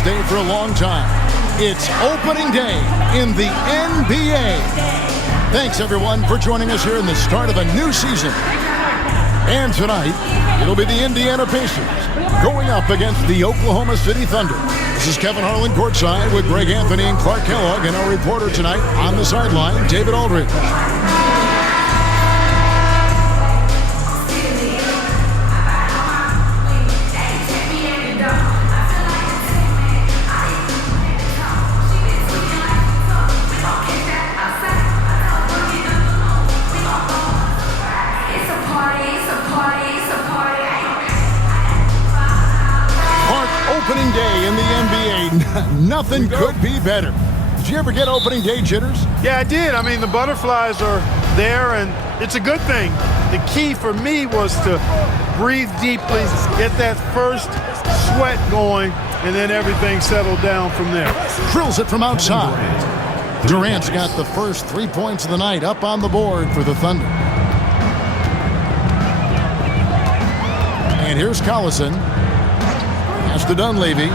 this day for a long time. It's opening day in the NBA. Thanks, everyone, for joining us here in the start of a new season. And tonight, it'll be the Indiana Pacers going up against the Oklahoma City Thunder. This is Kevin Harlan courtside with Greg Anthony and Clark Kellogg, and our reporter tonight on the sideline, David Aldridge. Opening day in the NBA. Nothing could be better. Did you ever get opening day jitters? Yeah, I did. I mean, the butterflies are there, and it's a good thing. The key for me was to breathe deeply, get that first sweat going, and then everything settled down from there. Drills it from outside. Durant's got the first 3 points of the night up on the board for the Thunder. And here's Collison. Pass to Dunleavy.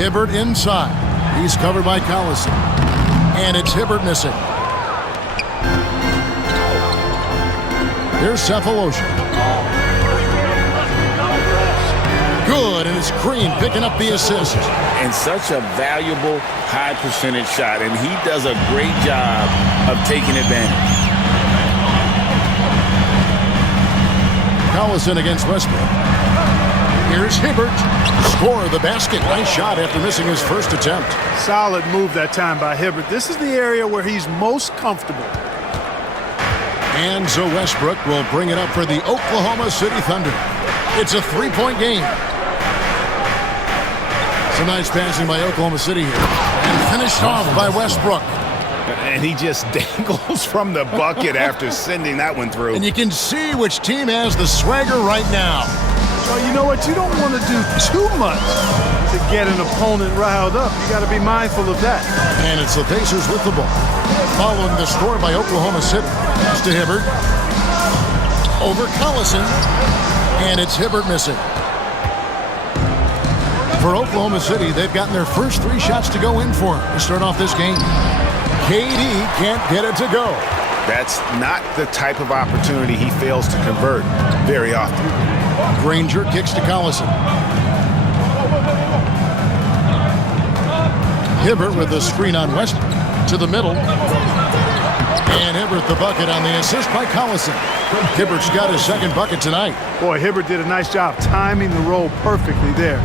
Hibbert inside. He's covered by Collison. And it's Hibbert missing. Here's Cephalosha. Good, and it's Green picking up the assist. And such a valuable high percentage shot, and he does a great job of taking advantage. Collison against Westbrook. Here's Hibbert. Score the basket. Nice shot after missing his first attempt. Solid move that time by Hibbert. This is the area where he's most comfortable. And so Westbrook will bring it up for the Oklahoma City Thunder. It's a three-point game. Some nice passing by Oklahoma City here. And finished off by Westbrook. And he just dangles from the bucket after sending that one through. And you can see which team has the swagger right now. Well, you know what? You don't want to do too much to get an opponent riled up. You got to be mindful of that. And it's the Pacers with the ball. Following the score by Oklahoma City. Pass to Hibbert. Over Collison. And it's Hibbert missing. For Oklahoma City, they've gotten their first 3 shots to go in for them to start off this game. KD can't get it to go. That's not the type of opportunity he fails to convert very often. Granger kicks to Collison. Hibbert with the screen on Westbrook to the middle. And Hibbert the bucket on the assist by Collison. Hibbert's got his second bucket tonight. Boy, Hibbert did a nice job timing the roll perfectly there.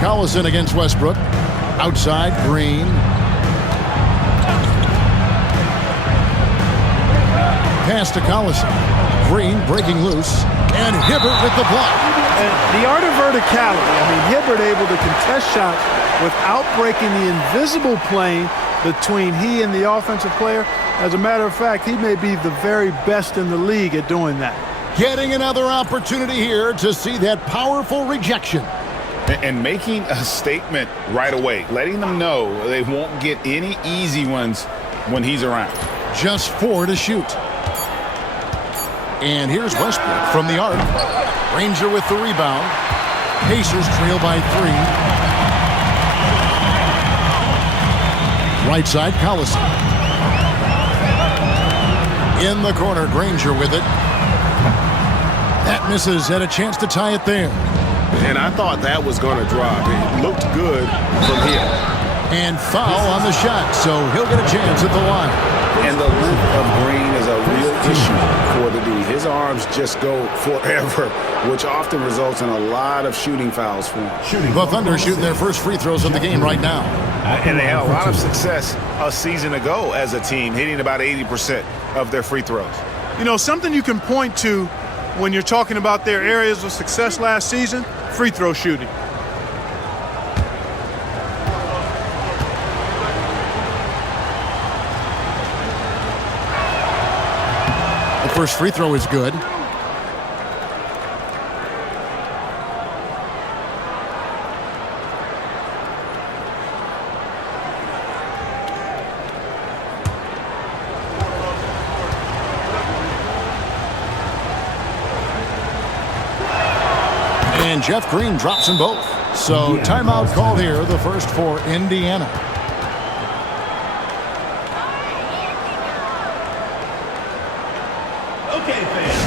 Collison against Westbrook. Outside, Green. Pass to Collison. Green breaking loose. And Hibbert with the block. And the art of verticality. I mean, Hibbert able to contest shots without breaking the invisible plane between he and the offensive player. As a matter of fact, he may be the very best in the league at doing that. Getting another opportunity here to see that powerful rejection. And making a statement right away, letting them know they won't get any easy ones when he's around. Just 4 to shoot. And here's Westbrook from the arc. Granger with the rebound. Pacers trail by 3. Right side, Collison. In the corner, Granger with it. That misses. Had a chance to tie it there. And I thought that was going to drop. It looked good from here. And foul on the shot, so he'll get a chance at the line. And the length of Green is a real issue for the D. His arms just go forever, which often results in a lot of shooting fouls for him. The Thunder shooting their first free throws of the game right now. And they had a lot of success a season ago as a team, hitting about 80% of their free throws. You know, something you can point to when you're talking about their areas of success last season, free throw shooting. The first free throw is good. And Jeff Green drops them both. So timeout called here, the first for Indiana. Okay, fans.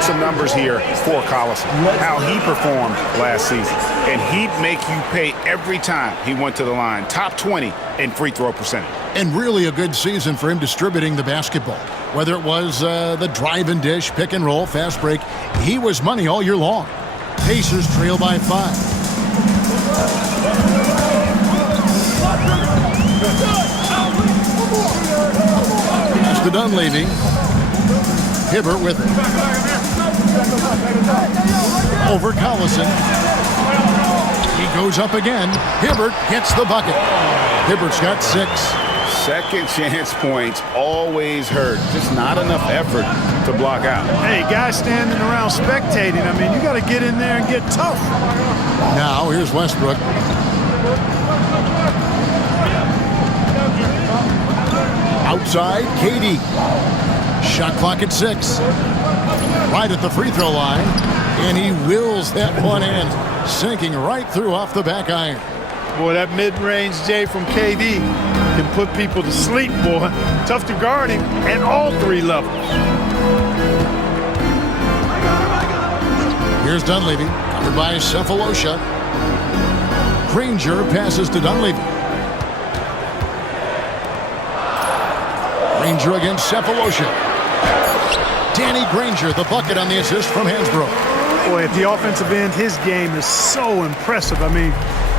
Some numbers here for Collison, how he performed last season, and he'd make you pay every time he went to the line. Top 20 in free throw percentage. And really a good season for him distributing the basketball. Whether it was the drive and dish, pick and roll, fast break, he was money all year long. Pacers trail by 5. That's to Dunleavy. Hibbert with it. Over Collison. He goes up again. Hibbert gets the bucket. Hibbert's got 6. Second chance points always hurt. Just not enough effort to block out. Hey, guys standing around spectating. I mean, you got to get in there and get tough. Now here's Westbrook. Outside, KD. Shot clock at 6. Right at the free throw line. And he wills that one in. Sinking right through off the back iron. Boy, that mid-range J from KD can put people to sleep, boy. Tough to guard him at all 3 levels. Here's Dunleavy. Covered by Cephalosha. Granger passes to Dunleavy. Granger against Cephalosha. Danny Granger, the bucket on the assist from Hansbrough. Boy, at the offensive end, his game is so impressive. I mean,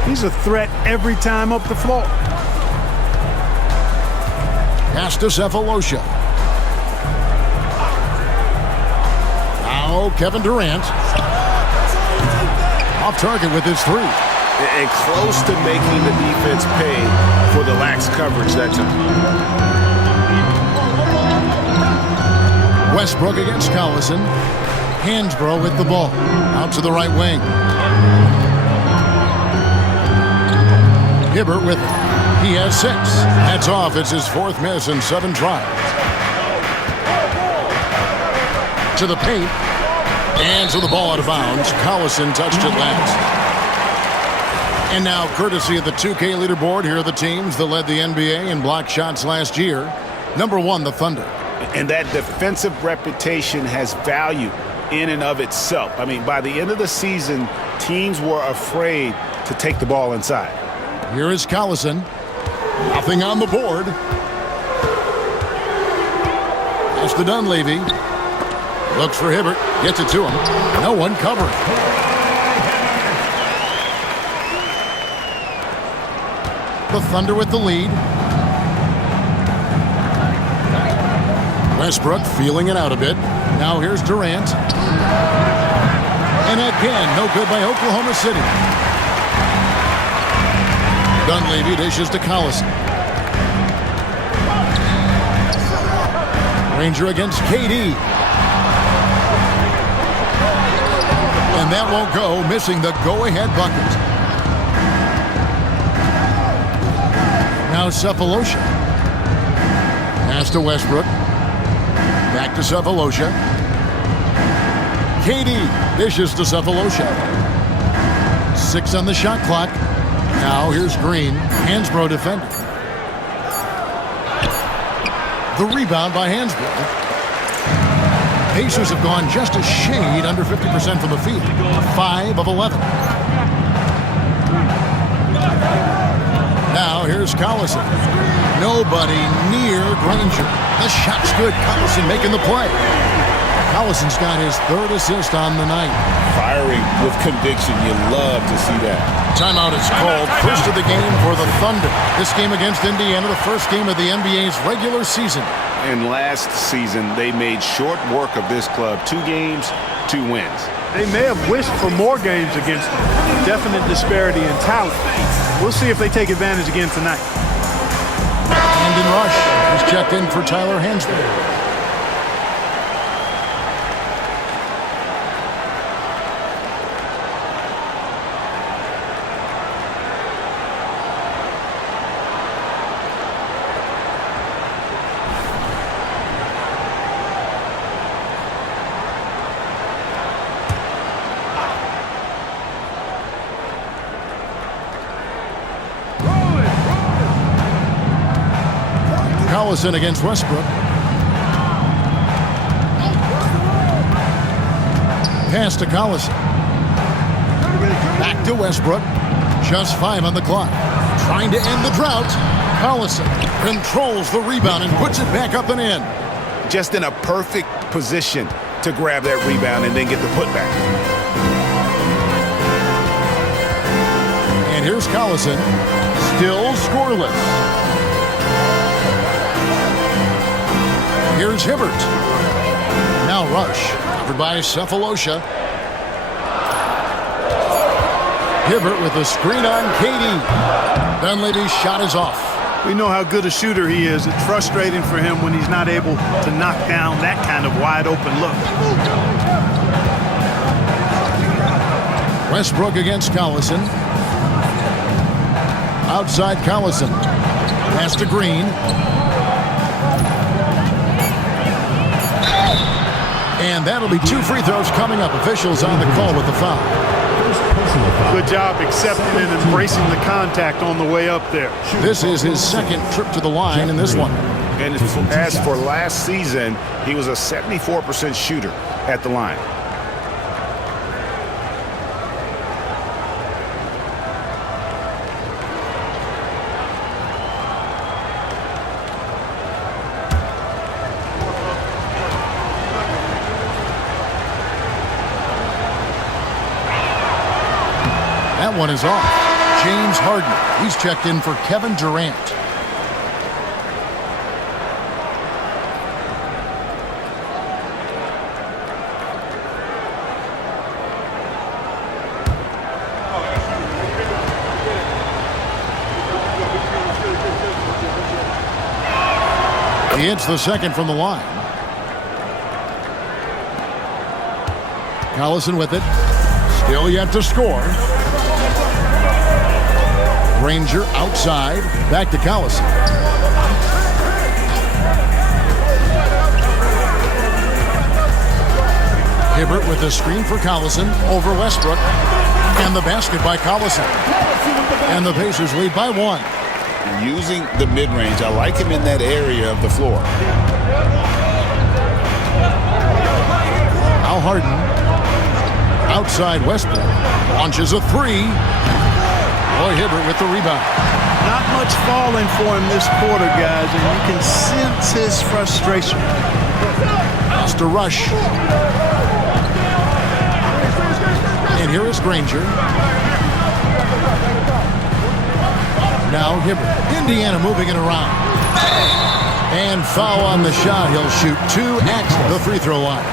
he's a threat every time up the floor. Pass to Cephalosha. Now Kevin Durant. Off target with his 3. And close to making the defense pay for the lax coverage that time. Westbrook against Collison. Hansbrough with the ball. Out to the right wing. Hibbert with it. He has 6. That's off. It's his 4th miss in 7 tries. To the paint. And to the ball out of bounds. Collison touched it last. And now, courtesy of the 2K leaderboard, here are the teams that led the NBA in block shots last year. Number 1, the Thunder. And that defensive reputation has value in and of itself. I mean, by the end of the season, teams were afraid to take the ball inside. Here is Collison. Nothing on the board. That's to Dunleavy. Looks for Hibbert. Gets it to him. No one covering. The Thunder with the lead. Westbrook feeling it out a bit. Now here's Durant. And again, no good by Oklahoma City. Dunleavy dishes to Collison. Granger against KD. And that won't go, missing the go-ahead bucket. Now Cephalosha. Pass to Westbrook. Back to Cephalosha. KD dishes to Cephalosha. 6 on the shot clock. Now here's Green. Hansbrough defending. The rebound by Hansbrough. Pacers have gone just a shade under 50% from the field. 5 of 11. Now here's Collison. Nobody near Granger. The shot's good. Collison making the play. Collison's got his 3rd assist on the night. Firing with conviction. You love to see that. Timeout is called. First of the game for the Thunder. This game against Indiana, the first game of the NBA's regular season. And last season, they made short work of this club. 2 games, 2 wins. They may have wished for more games against them. Definite disparity in talent. We'll see if they take advantage again tonight. Brandon Rush is checked in for Tyler Hansbrough. Collison against Westbrook. Pass to Collison. Back to Westbrook. Just 5 on the clock. Trying to end the drought. Collison controls the rebound and puts it back up and in. Just in a perfect position to grab that rebound and then get the putback. And here's Collison. Still scoreless. Here's Hibbert. Now Rush. Covered by Cephalosha. Hibbert with a screen on Katie. Dunleavy's shot is off. We know how good a shooter he is. It's frustrating for him when he's not able to knock down that kind of wide open look. Westbrook against Collison. Outside Collison. Pass to Green. And that'll be 2 free throws coming up. Officials on the call with the foul. Good job accepting and embracing the contact on the way up there. This is his second trip to the line in this one. And as for last season, he was a 74% shooter at the line. That one is off. James Harden. He's checked in for Kevin Durant. He hits the second from the line. Collison with it. Still yet to score. Granger outside. Back to Collison. Hibbert with a screen for Collison over Westbrook. And the basket by Collison. And the Pacers lead by 1. Using the mid-range, I like him in that area of the floor. Al Harden. Outside Westbrook. Launches a 3. Roy Hibbert with the rebound. Not much falling for him this quarter, guys, and you can sense his frustration. Pass to Rush. And here is Granger. Now Hibbert. Indiana moving it around. And foul on the shot. He'll shoot 2 at the free throw line.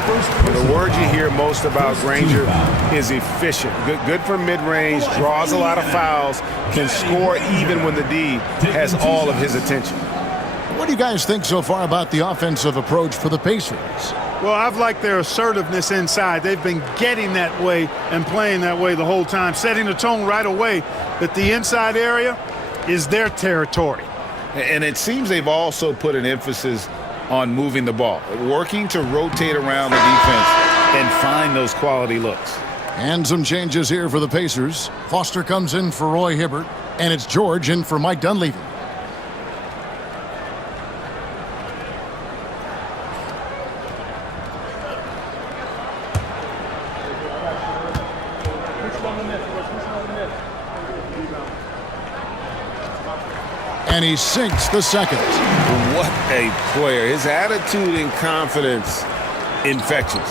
The word you hear most about Granger is efficient. Good for mid-range, draws a lot of fouls, can score even when the D has all of his attention. What do you guys think so far about the offensive approach for the Pacers? Well, I've liked their assertiveness inside. They've been getting that way and playing that way the whole time, setting the tone right away that the inside area is their territory. And it seems they've also put an emphasis on moving the ball, working to rotate around the defense and find those quality looks. And some changes here for the Pacers. Foster comes in for Roy Hibbert, and it's George in for Mike Dunleavy. And he sinks the second. What a player. His attitude and confidence infectious.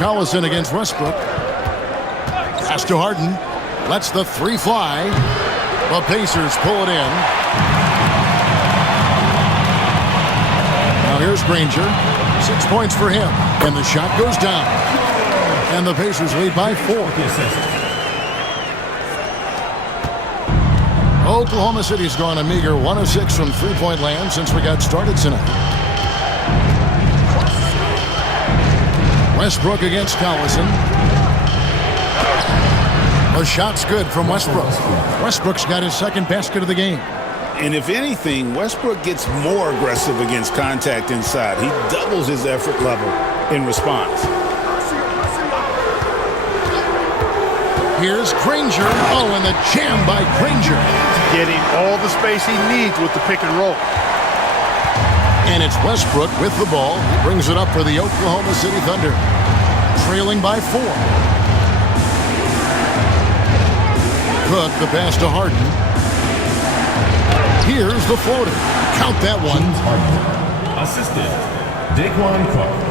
Collison against Westbrook. Pass to Harden. Lets the 3 fly. The Pacers pull it in. Now here's Granger. 6 points for him. And the shot goes down. And the Pacers lead by 4. Oklahoma City's gone a meager 1 of 6 from three-point land since we got started tonight. Westbrook against Collison. The shot's good from Westbrook. Westbrook's got his second basket of the game. And if anything, Westbrook gets more aggressive against contact inside. He doubles his effort level in response. Here's Granger. Oh, and the jam by Granger. Getting all the space he needs with the pick and roll. And it's Westbrook with the ball. He brings it up for the Oklahoma City Thunder. Trailing by 4. Cook, the pass to Harden. Here's the floater. Count that one. Assistant, Daquan Cook.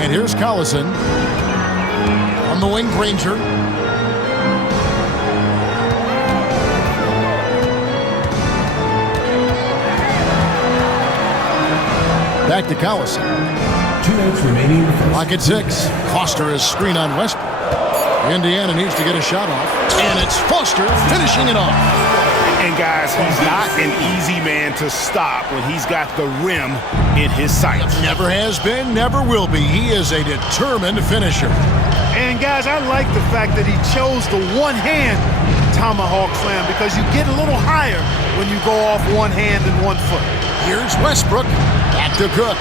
And here's Collison. On the wing, Granger. Back to Collison. 2 minutes remaining. Clock at 6. Foster is screen on Westbrook. Indiana needs to get a shot off. And it's Foster finishing it off. And guys, he's not an easy man to stop when he's got the rim in his sights. Never has been, never will be. He is a determined finisher. And guys, I like the fact that he chose the one-hand tomahawk slam because you get a little higher when you go off one hand and 1 foot. Here's Westbrook. Back to Cook.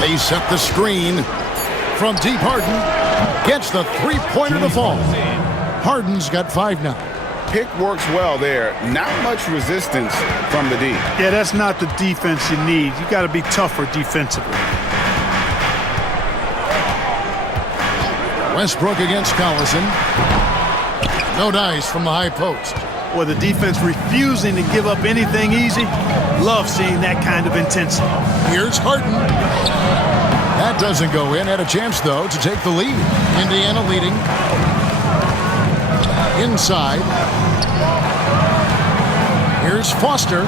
They set the screen from deep. Harden gets the three-pointer to fall. Harden's got 5 now. Pick works well there. Not much resistance from the D. Yeah, that's not the defense you need. You got to be tougher defensively. Westbrook against Collison. No dice from the high post. Or the defense refusing to give up anything easy. Love seeing that kind of intensity. Here's Harden. That doesn't go in. Had a chance, though, to take the lead. Indiana leading. Inside. Here's Foster.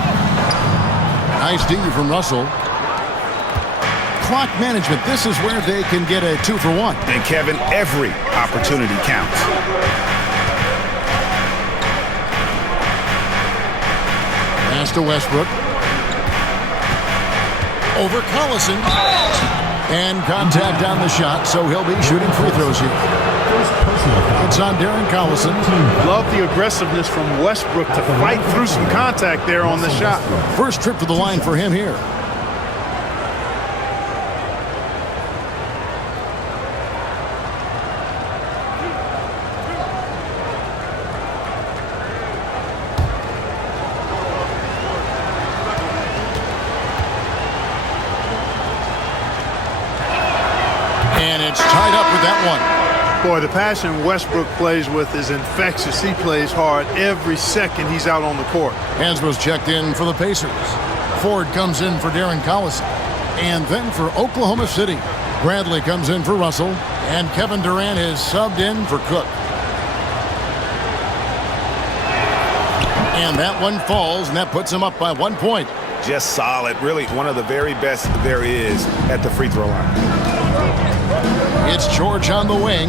Nice D from Russell. Clock management. This is where they can get a 2 for 1. And Kevin, every opportunity counts. Pass to Westbrook. Over Collison. And contact on the shot, so he'll be shooting free throws here. It's on Darren Collison. Love the aggressiveness from Westbrook to fight through some contact there on the shot. First trip to the line for him here. And it's tied up with that one. Boy, the passion Westbrook plays with is infectious. He plays hard every second he's out on the court. Hansbrough's checked in for the Pacers. Ford comes in for Darren Collison. And then for Oklahoma City, Bradley comes in for Russell. And Kevin Durant is subbed in for Cook. And that one falls, and that puts him up by 1 point. Just solid. Really one of the very best there is at the free throw line. It's George on the wing.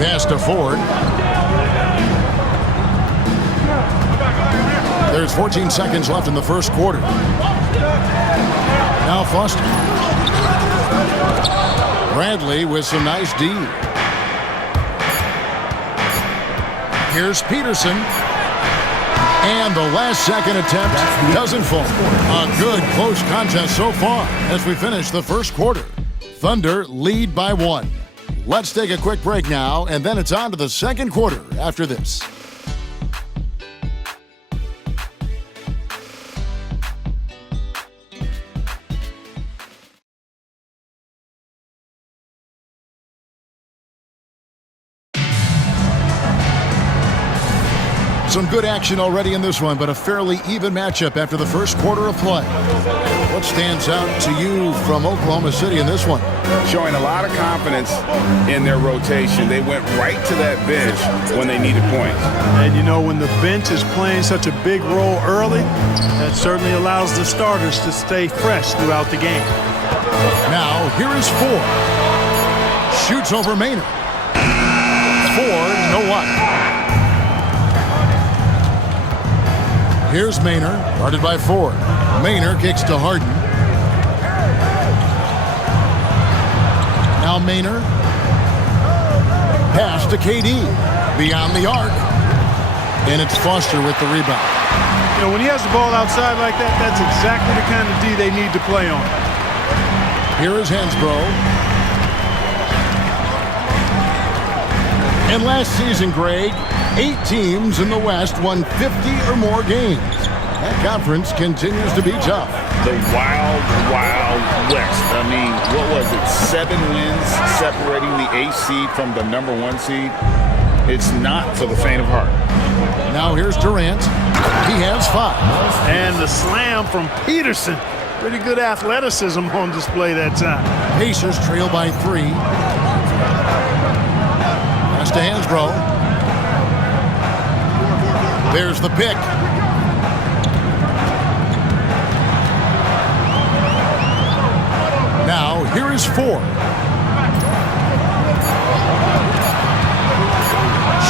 Pass to Ford. There's 14 seconds left in the first quarter. Now Foster. Bradley with some nice D. Here's Peterson. And the last second attempt doesn't fall. A good close contest so far as we finish the first quarter. Thunder lead by 1. Let's take a quick break now, and then it's on to the second quarter after this. Some good action already in this one, but a fairly even matchup after the first quarter of play. What stands out to you from Oklahoma City in this one? Showing a lot of confidence in their rotation. They went right to that bench when they needed points. And you know, when the bench is playing such a big role early, that certainly allows the starters to stay fresh throughout the game. Now, here is Ford. Shoots over Maynard. Ford, no luck. Here's Maynard, guarded by Ford. Maynard kicks to Harden. Now Maynard. Pass to KD. Beyond the arc. And it's Foster with the rebound. You know, when he has the ball outside like that, that's exactly the kind of D they need to play on. Here is Hansbrough. And last season, Greg, 8 teams in the West won 50 or more games. That conference continues to be tough. The wild, wild West. I mean, what was it? 7 wins separating the 8th seed from the number 1 seed. It's not for the faint of heart. Now here's Durant. He has 5. And the slam from Peterson. Pretty good athleticism on display that time. Pacers trail by 3. Pass to Hansbrough. There's the pick. Now, here is 4.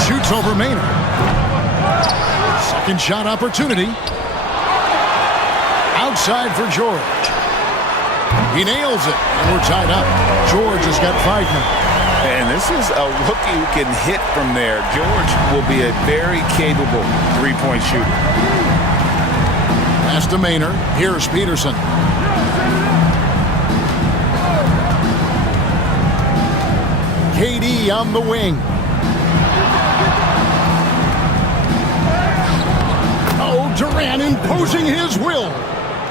Shoots over Maynard. Second shot opportunity. Outside for George. He nails it, and we're tied up. George has got 5 now. And this is a rookie who can hit from there. George will be a very capable 3-point shooter. Pass to Maynard. Here's Peterson. KD on the wing. Oh, Durant imposing his will.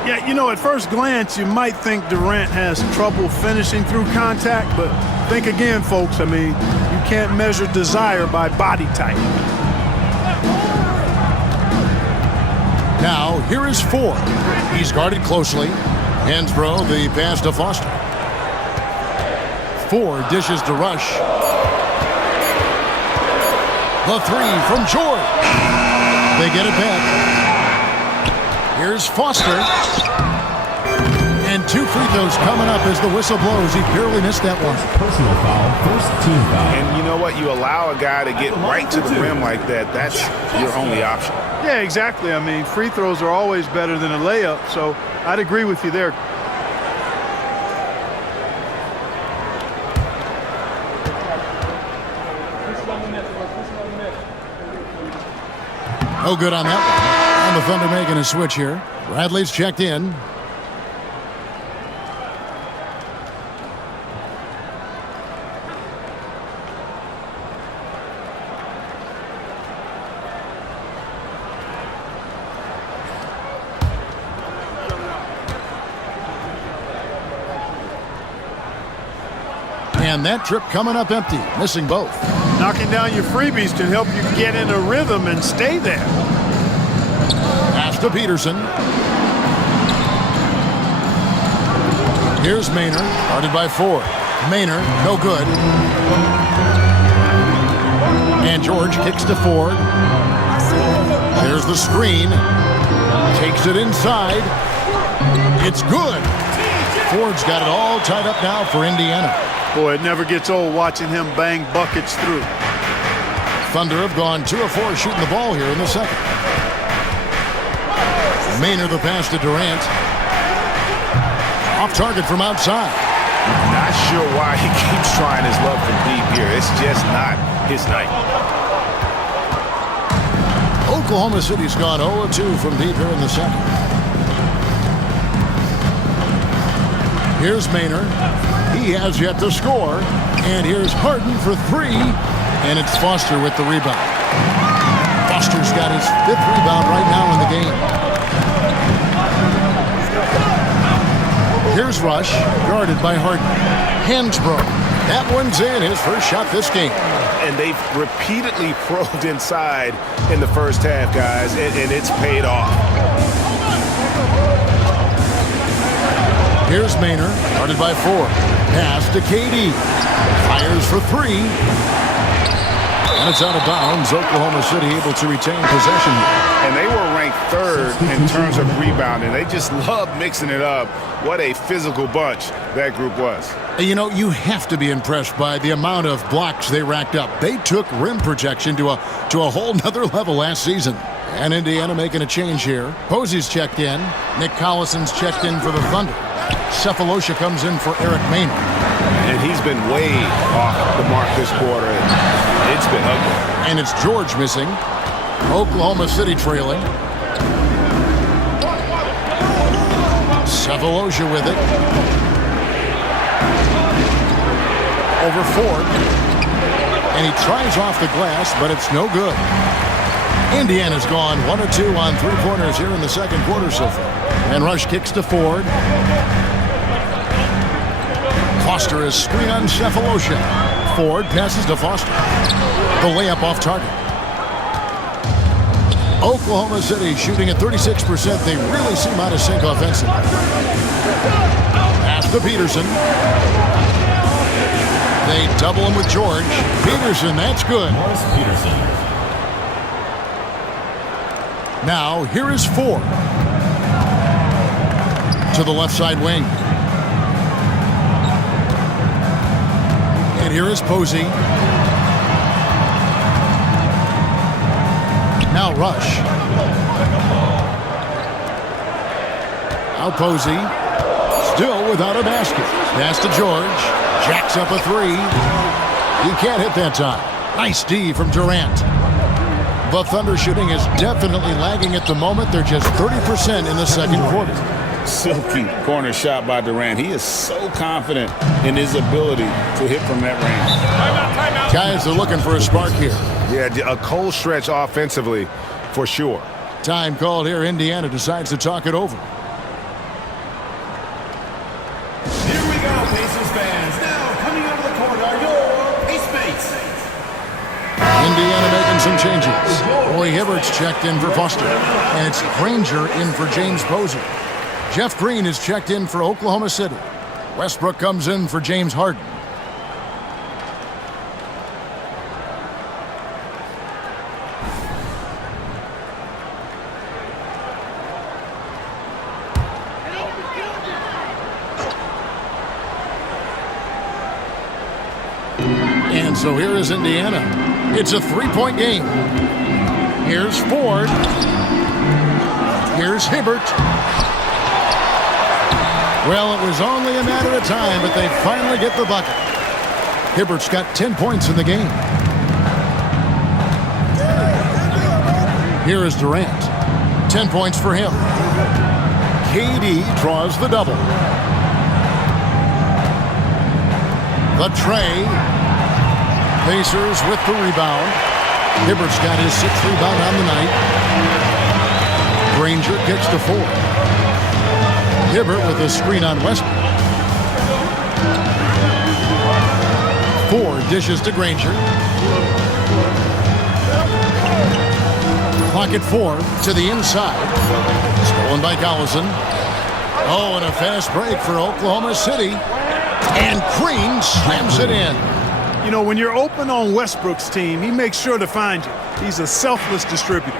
Yeah, you know, at first glance, you might think Durant has trouble finishing through contact, but think again, folks. I mean, you can't measure desire by body type. Now, here is 4. He's guarded closely. Hansbrough, the pass to Foster. 4 dishes to Rush. The 3 from George. They get it back. Here's Foster. And 2 free throws coming up as the whistle blows. He barely missed that one. Personal foul, first team foul. And you know what? You allow a guy to get right to the rim like that. That's your only option. Yeah, exactly. I mean, free throws are always better than a layup, so I'd agree with you there. No good on that one. And the Thunder making a switch here. Bradley's checked in. And that trip coming up empty, missing both. Knocking down your freebies can help you get in a rhythm and stay there. Pass to Peterson. Here's Maynard, guarded by 4. Maynard, no good. And George kicks to Ford. There's the screen. Takes it inside. It's good. Ford's got it all tied up now for Indiana. Boy, it never gets old watching him bang buckets through. Thunder have gone 2 of 4 shooting the ball here in the second. Maynard the pass to Durant. Off target from outside. Not sure why he keeps trying his luck from deep here. It's just not his night. Oklahoma City's gone 0-2 from deep here in the second. Here's Maynard. He has yet to score. And here's Harden for 3. And it's Foster with the rebound. Foster's got his 5th rebound right now in the game. Here's Rush, guarded by Harden. Hansbrough. That one's in, his first shot this game. And they've repeatedly probed inside in the first half, guys, and it's paid off. Here's Maynard, guarded by 4. Pass to KD. Fires for 3. And it's out of bounds. Oklahoma City able to retain possession. And they were ranked 3rd in terms of rebounding. They just love mixing it up. What a physical bunch that group was. You know, you have to be impressed by the amount of blocks they racked up. They took rim protection to a whole nother level last season. And Indiana making a change here. Posey's checked in. Nick Collison's checked in for the Thunder. Cephalosha comes in for Eric Maynard. And he's been way off the mark this quarter. It's been ugly. And it's George missing. Oklahoma City trailing. Cephalosha with it. Over Ford. And he tries off the glass, but it's no good. Indiana's gone 1 of 2 on three-pointers here in the second quarter so far. And Rush kicks to Ford. Foster is screen on Cephalosha. Ford passes to Foster. The layup off target. Oklahoma City shooting at 36%. They really seem out of sync offensively. Pass to Peterson. They double him with George. Peterson, that's good. Morris Peterson. Now, here is Ford. To the left side wing. And here is Posey. Now Rush. Now Posey. Still without a basket. Pass to George. Jacks up a three. He can't hit that time. Nice D from Durant. The Thunder shooting is definitely lagging at the moment. They're just 30% in the second quarter. Silky corner shot by Durant. He is so confident in his ability to hit from that range. Guys are looking for a spark here. Yeah, a cold stretch offensively for sure. Time called here. Indiana decides to talk it over. Here we go, Pacers fans. Now, coming over the court are your Pace Mates. Indiana making some changes. Roy Hibbert's checked in for Foster. And it's Granger in for James Posey. Jeff Green is checked in for Oklahoma City. Westbrook comes in for James Harden. And so here is Indiana. It's a three-point game. Here's Ford. Here's Hibbert. Well, it was only a matter of time, but they finally get the bucket. Hibbert's got 10 points in the game. Here is Durant. 10 points for him. KD draws the double. The tray. Pacers with the rebound. Hibbert's got his 6th rebound on the night. Granger kicks to Ford. Hibbert with a screen on Westbrook. Ford dishes to Granger. Clock at 4 to the inside. Stolen by Collison. Oh, and a fast break for Oklahoma City. And Green slams it in. You know, when you're open on Westbrook's team, he makes sure to find you. He's a selfless distributor.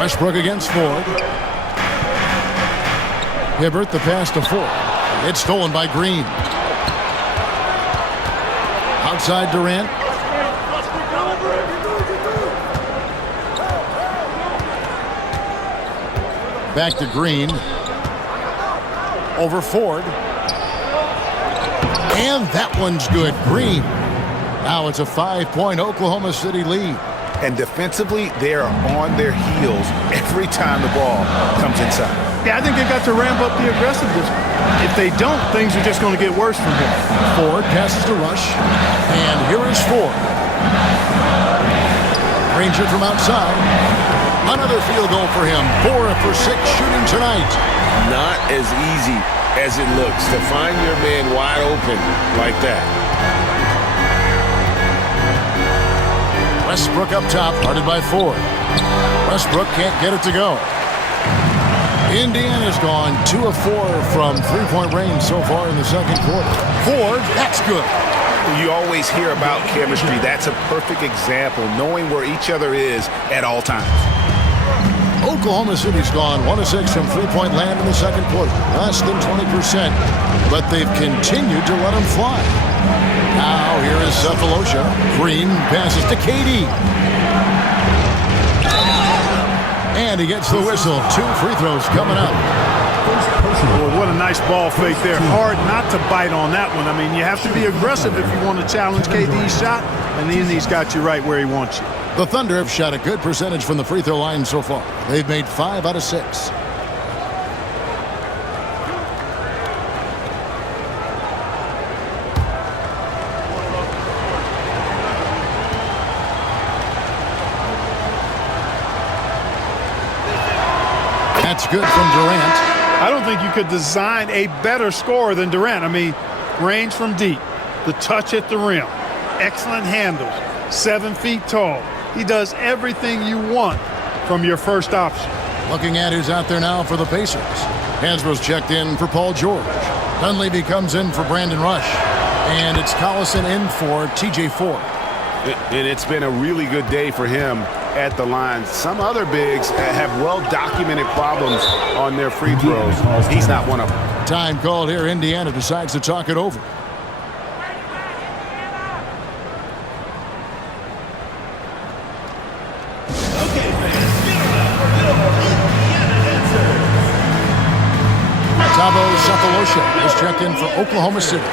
Westbrook against Ford. Hibbert the pass to Ford. It's stolen by Green. Outside Durant. Back to Green. Over Ford. And that one's good. Green. Now it's a 5-point Oklahoma City lead. And defensively, they are on their heels every time the ball comes inside. Yeah, I think they got to ramp up the aggressiveness. If they don't, things are just going to get worse from here. Ford passes to Rush. And here is Ford. Granger from outside. Another field goal for him. 4 for 6 shooting tonight. Not as easy as it looks to find your man wide open like that. Westbrook up top, guarded by Ford. Westbrook can't get it to go. Indiana's gone 2 of 4 from three-point range so far in the second quarter. Ford, that's good. You always hear about chemistry. That's a perfect example, knowing where each other is at all times. Oklahoma City's gone 1 of 6 from three-point land in the second quarter. Less than 20%, but they've continued to let them fly. Now here is Cephalosha. Green passes to KD. And he gets the whistle. 2 free throws coming up. Boy, what a nice ball fake there. Hard not to bite on that one. I mean, you have to be aggressive if you want to challenge KD's shot, and then he's got you right where he wants you. The Thunder have shot a good percentage from the free throw line so far. They've made 5 out of 6. That's good from Durant. I don't think you could design a better scorer than Durant. I mean, range from deep, the touch at the rim, excellent handles, 7 feet tall. He does everything you want from your first option. Looking at who's out there now for the Pacers. Hansbrough's checked in for Paul George. Dunleavy comes in for Brandon Rush. And it's Collison in for TJ Ford. And it's been a really good day for him at the line. Some other bigs have well-documented problems on their free throws. He's not one of them. Time called here. Indiana decides to talk it over. Thabo Sefolosha is checked in for Oklahoma City.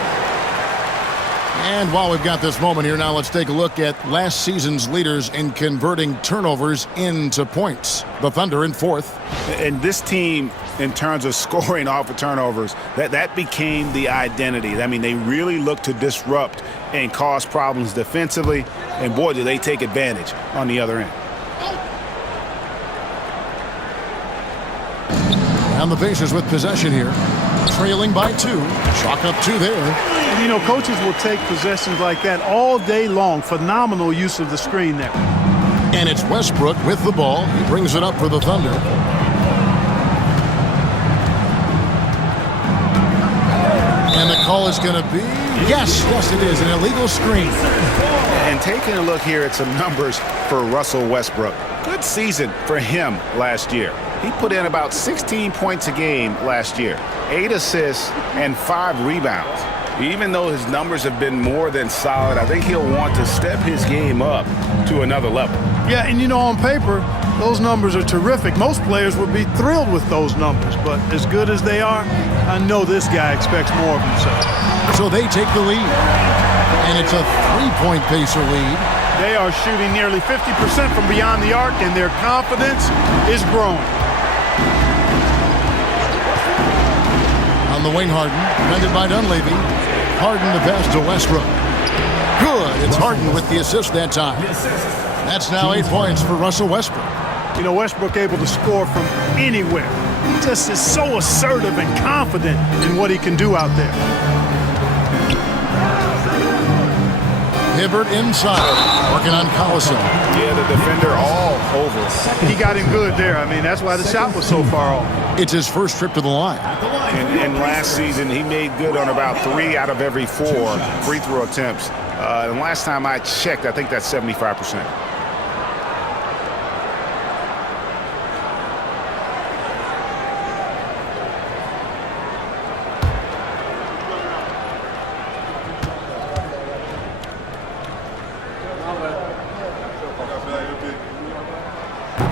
And while we've got this moment here, now let's take a look at last season's leaders in converting turnovers into points. The Thunder in 4th. And this team, in terms of scoring off of turnovers, that became the identity. I mean, they really look to disrupt and cause problems defensively. And, boy, do they take advantage on the other end. And the Pacers with possession here. Trailing by 2. Chalk up 2 there. And, you know, coaches will take possessions like that all day long. Phenomenal use of the screen there. And it's Westbrook with the ball. He brings it up for the Thunder. And the call is going to be, yes, it is, an illegal screen. And taking a look here at some numbers for Russell Westbrook. Good season for him last year. He put in about 16 points a game last year, 8 assists and 5 rebounds. Even though his numbers have been more than solid, I think he'll want to step his game up to another level. Yeah, and you know, on paper, those numbers are terrific. Most players would be thrilled with those numbers, but as good as they are, I know this guy expects more of himself. So they take the lead, and it's a 3-point Pacer lead. They are shooting nearly 50% from beyond the arc, and their confidence is growing. On the wing, Harden, defended by Dunleavy. Harden to pass to Westbrook. Good. It's Harden with the assist that time. That's now 8 points for Russell Westbrook. You know, Westbrook able to score from anywhere. He just is so assertive and confident in what he can do out there. Hibbert inside, working on Collison. Yeah, the defender all over. He got him good there. I mean, that's why the shot was so far off. It's his first trip to the line. And last season, he made good on about 3 out of every 4 free throw attempts. And last time I checked, I think that's 75%.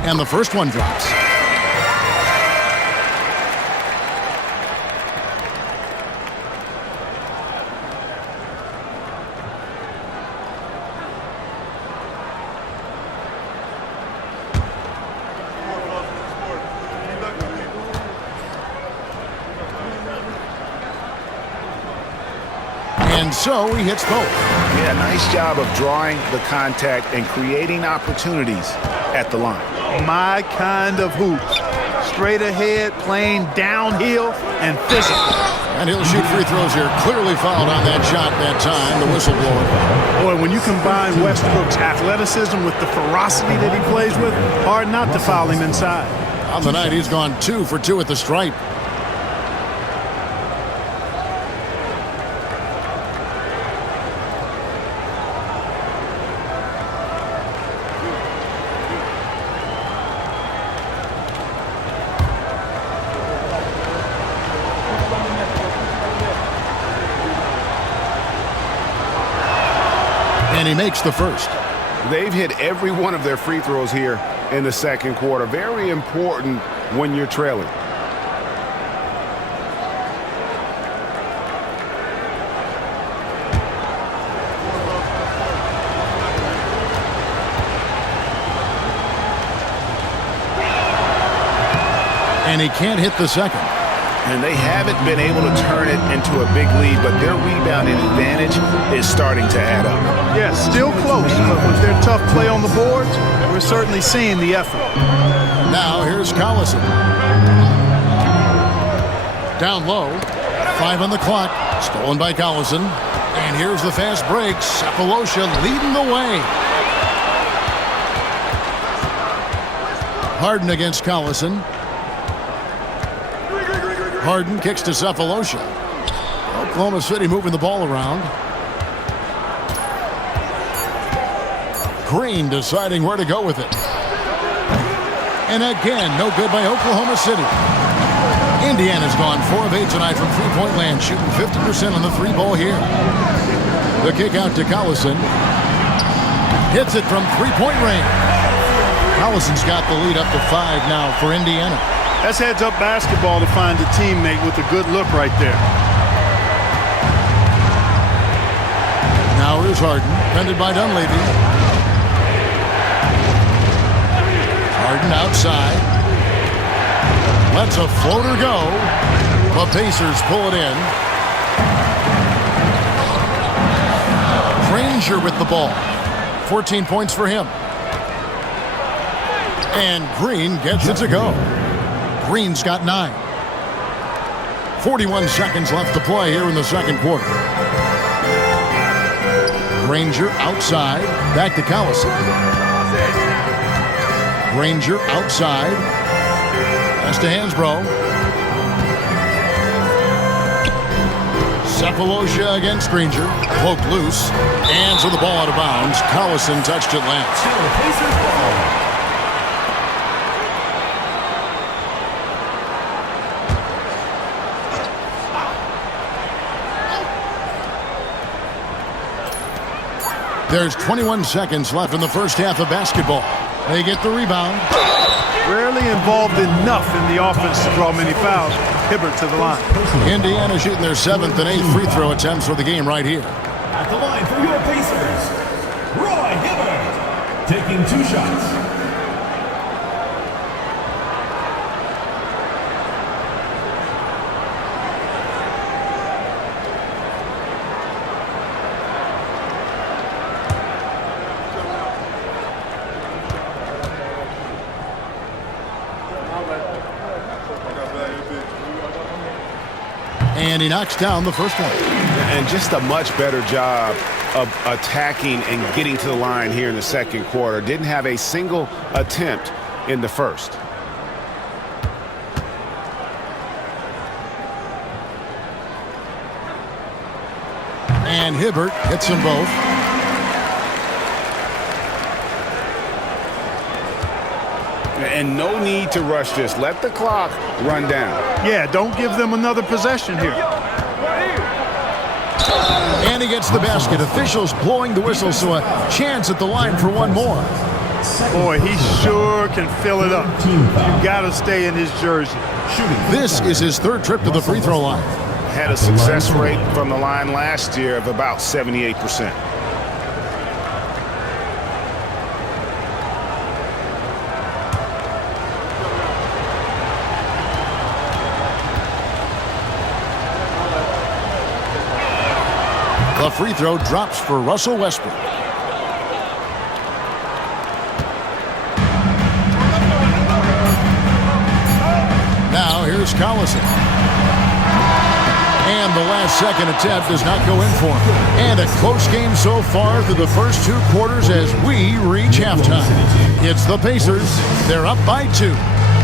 And the first one drops. And so he hits both. Yeah, nice job of drawing the contact and creating opportunities at the line. My kind of hoop. Straight ahead, playing downhill, and physical. And he'll shoot free throws here. Clearly fouled on that shot that time, the whistleblower. Boy, when you combine Westbrook's athleticism with the ferocity that he plays with, hard not to foul him inside. On the night, he's gone 2 for 2 at the stripe. And he makes the first. They've hit every one of their free throws here in the second quarter. Very important when you're trailing. And he can't hit the second. And they haven't been able to turn it into a big lead, but their rebounding advantage is starting to add up. Yeah, still close, but with their tough play on the boards, we're certainly seeing the effort. Now here's Collison. Down low. 5 on the clock. Stolen by Collison. And here's the fast break. Sefolosha leading the way. Harden against Collison. Harden kicks to Sefolosha. Oklahoma City moving the ball around. Green deciding where to go with it. And again, no good by Oklahoma City. Indiana's gone 4 of 8 tonight from three-point land, shooting 50% on the three ball here. The kick out to Collison. Hits it from three-point range. Collison's got the lead up to 5 now for Indiana. That's heads-up basketball to find a teammate with a good look right there. Now here's Harden, defended by Dunleavy. Harden outside. Lets a floater go. The Pacers pull it in. Granger with the ball. 14 points for him. And Green gets it to go. Green's got 9. 41 seconds left to play here in the second quarter. Granger outside. Back to Collison. Granger outside. Pass to Hansbrough. Sefolosha against Granger. Poked loose. And so the ball out of bounds. Collison touched it last. There's 21 seconds left in the first half of basketball. They get the rebound. Rarely involved enough in the offense to draw many fouls. Hibbert to the line. Indiana shooting their 7th and 8th free throw attempts for the game right here. At the line for your Pacers, Roy Hibbert, taking 2 shots. And he knocks down the first one. And just a much better job of attacking and getting to the line here in the second quarter. Didn't have a single attempt in the first. And Hibbert hits them both. And no need to rush this. Let the clock run down. Yeah, don't give them another possession here. And he gets the basket. Officials blowing the whistle, so a chance at the line for one more. Boy, he sure can fill it up. You got to stay in his jersey. This is his 3rd trip to the free throw line. Had a success rate from the line last year of about 78%. The free throw drops for Russell Westbrook. Now here's Collison. And the last second attempt does not go in for him. And a close game so far through the first 2 quarters as we reach halftime. It's the Pacers. They're up by 2.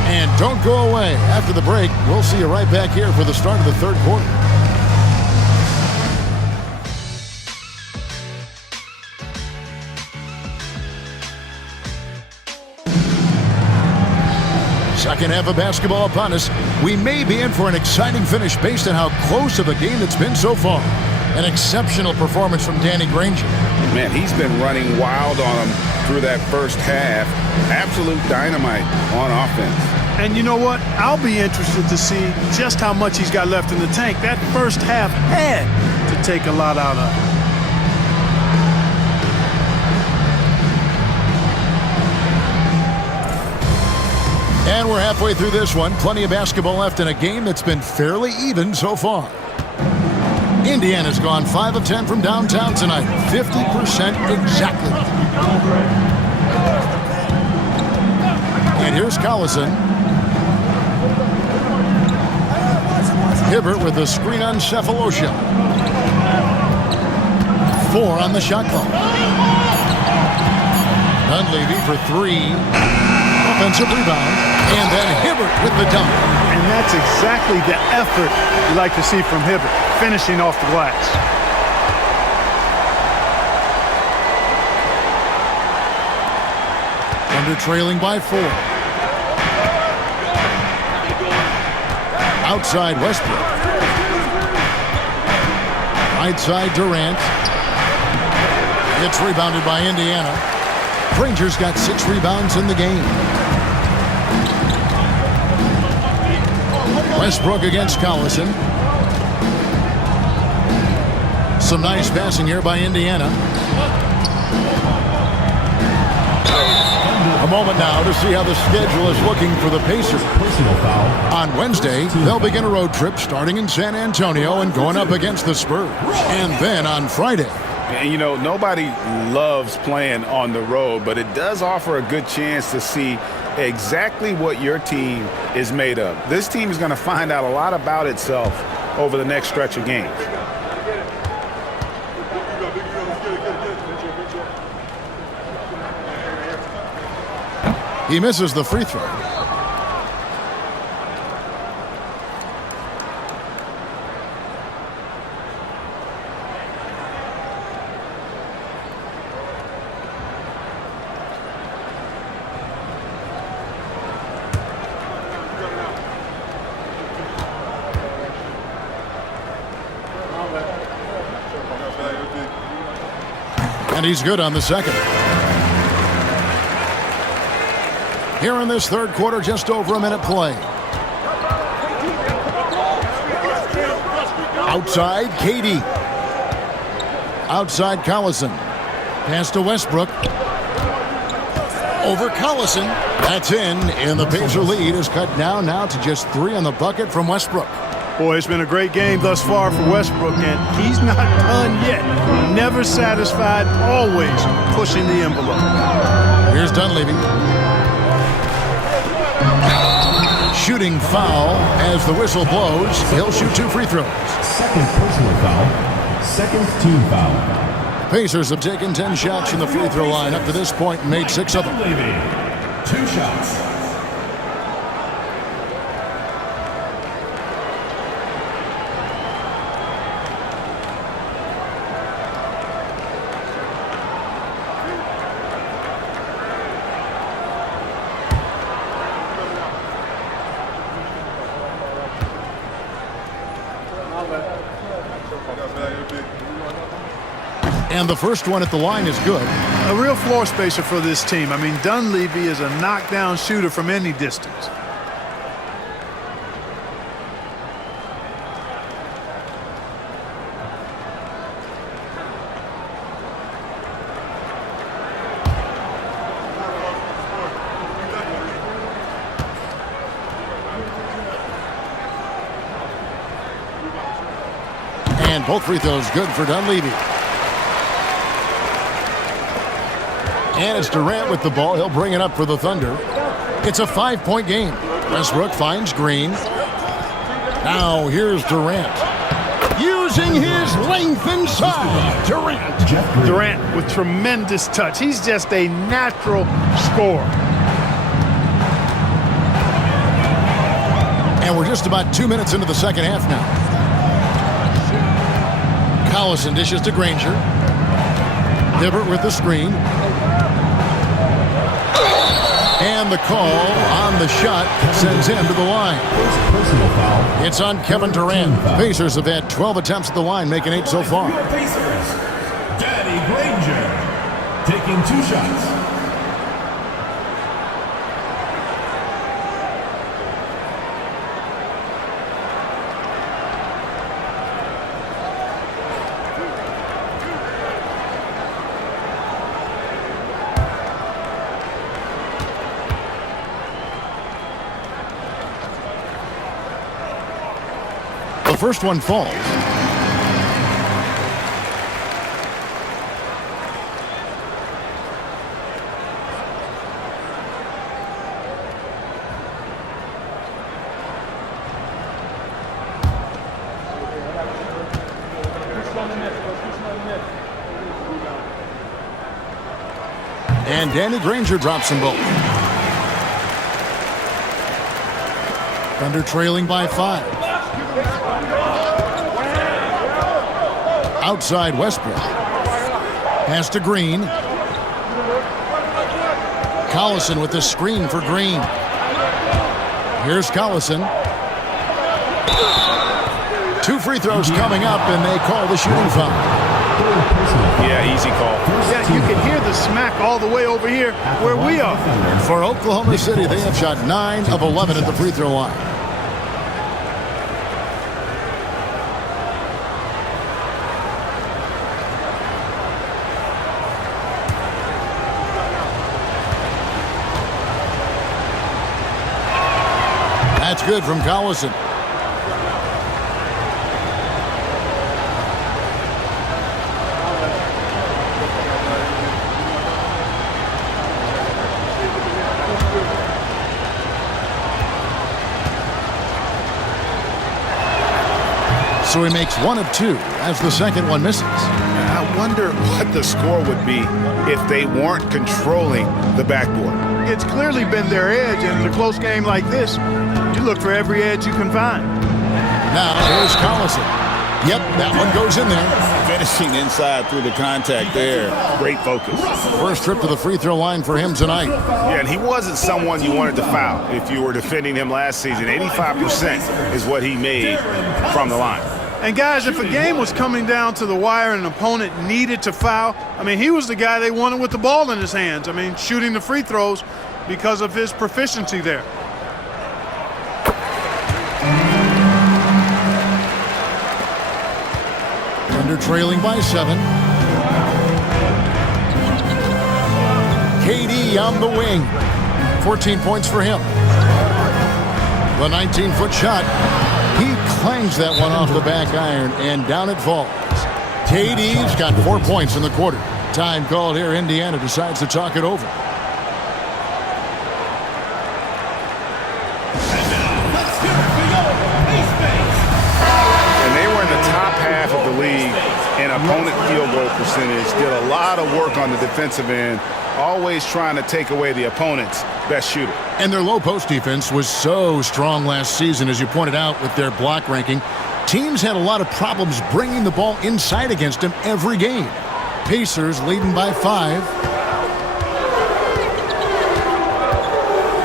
And don't go away. After the break, we'll see you right back here for the start of the 3rd quarter. Second half of basketball upon us. We may be in for an exciting finish based on how close of a game it's been so far. An exceptional performance from Danny Granger. Man, he's been running wild on him through that first half. Absolute dynamite on offense. And you know what? I'll be interested to see just how much he's got left in the tank. That first half had to take a lot out of it. And we're halfway through this one. Plenty of basketball left in a game that's been fairly even so far. Indiana's gone 5 of 10 from downtown tonight. 50% exactly. And here's Collison. Hibbert with the screen on Cephalosha. 4 on the shot clock. Dunleavy for 3. Offensive rebound. And then Hibbert with the dunk. And that's exactly the effort you like to see from Hibbert, finishing off the glass. Thunder trailing by 4. Outside Westbrook. Right side Durant. It's rebounded by Indiana. Granger's got 6 rebounds in the game. Westbrook against Collison. Some nice passing here by Indiana. A moment now to see how the schedule is looking for the Pacers. On Wednesday, they'll begin a road trip starting in San Antonio and going up against the Spurs. And then on Friday. And, you know, nobody loves playing on the road, but it does offer a good chance to see exactly what your team is made of. This team is going to find out a lot about itself over the next stretch of games. He misses the free throw. And he's good on the second. Here in this third quarter, just over a minute play. Outside, Katie. Outside, Collison. Pass to Westbrook. Over Collison. That's in, and the Pacer lead is cut down now to just 3 on the bucket from Westbrook. Boy, it's been a great game thus far for Westbrook, and he's not done yet. Never satisfied, always pushing the envelope. Here's Dunleavy. Shooting foul as the whistle blows. He'll shoot 2 free throws. Second personal foul. Second team foul. Pacers have taken 10 shots from the free throw line up to this point and made 6 of them. 2 shots. And the first one at the line is good. A real floor spacer for this team. I mean, Dunleavy is a knockdown shooter from any distance. And both free throws good for Dunleavy. And it's Durant with the ball. He'll bring it up for the Thunder. It's a 5-point game. Westbrook finds Green. Now here's Durant. Using his length inside. Durant with tremendous touch. He's just a natural scorer. And we're just about 2 minutes into the second half now. Collison dishes to Granger. Hibbert with the screen. And the call on the shot sends him to the line. Personal foul. It's on Kevin Durant. The Pacers have had 12 attempts at the line, making 8 so far. Pacers. Danny Granger taking 2 shots. first one falls. And Danny Granger drops them both. Thunder trailing by 5. Outside Westbrook. Pass to Green. Collison with the screen for Green. Here's Collison. 2 free throws coming up, and they call the shooting foul. Yeah, easy call. Yeah, you can hear the smack all the way over here where we are. For Oklahoma City, they have shot 9 of 11 at the free throw line. That's good from Collison. So he makes 1 of 2 as the second one misses. I wonder what the score would be if they weren't controlling the backboard. It's clearly been their edge, and in a close game like this, you look for every edge you can find. Now here's Collison. Yep, that one goes in there. Finishing inside through the contact there. Great focus. First trip to the free throw line for him tonight. Yeah, and he wasn't someone you wanted to foul if you were defending him last season. 85% is what he made from the line. And guys, if a game was coming down to the wire and an opponent needed to foul, I mean, he was the guy they wanted with the ball in his hands. I mean, shooting the free throws because of his proficiency there. Thunder trailing by 7. KD on the wing. 14 points for him. The 19-foot shot. He clangs that one off the back iron, and down it falls. KD's got 4 points in the quarter. Time called here. Indiana decides to talk it over. And they were in the top half of the league in opponent field goal percentage. Did a lot of work on the defensive end, always trying to take away the opponent's best shooter. And their low post defense was so strong last season, as you pointed out, with their block ranking. Teams had a lot of problems bringing the ball inside against them every game. Pacers leading by 5.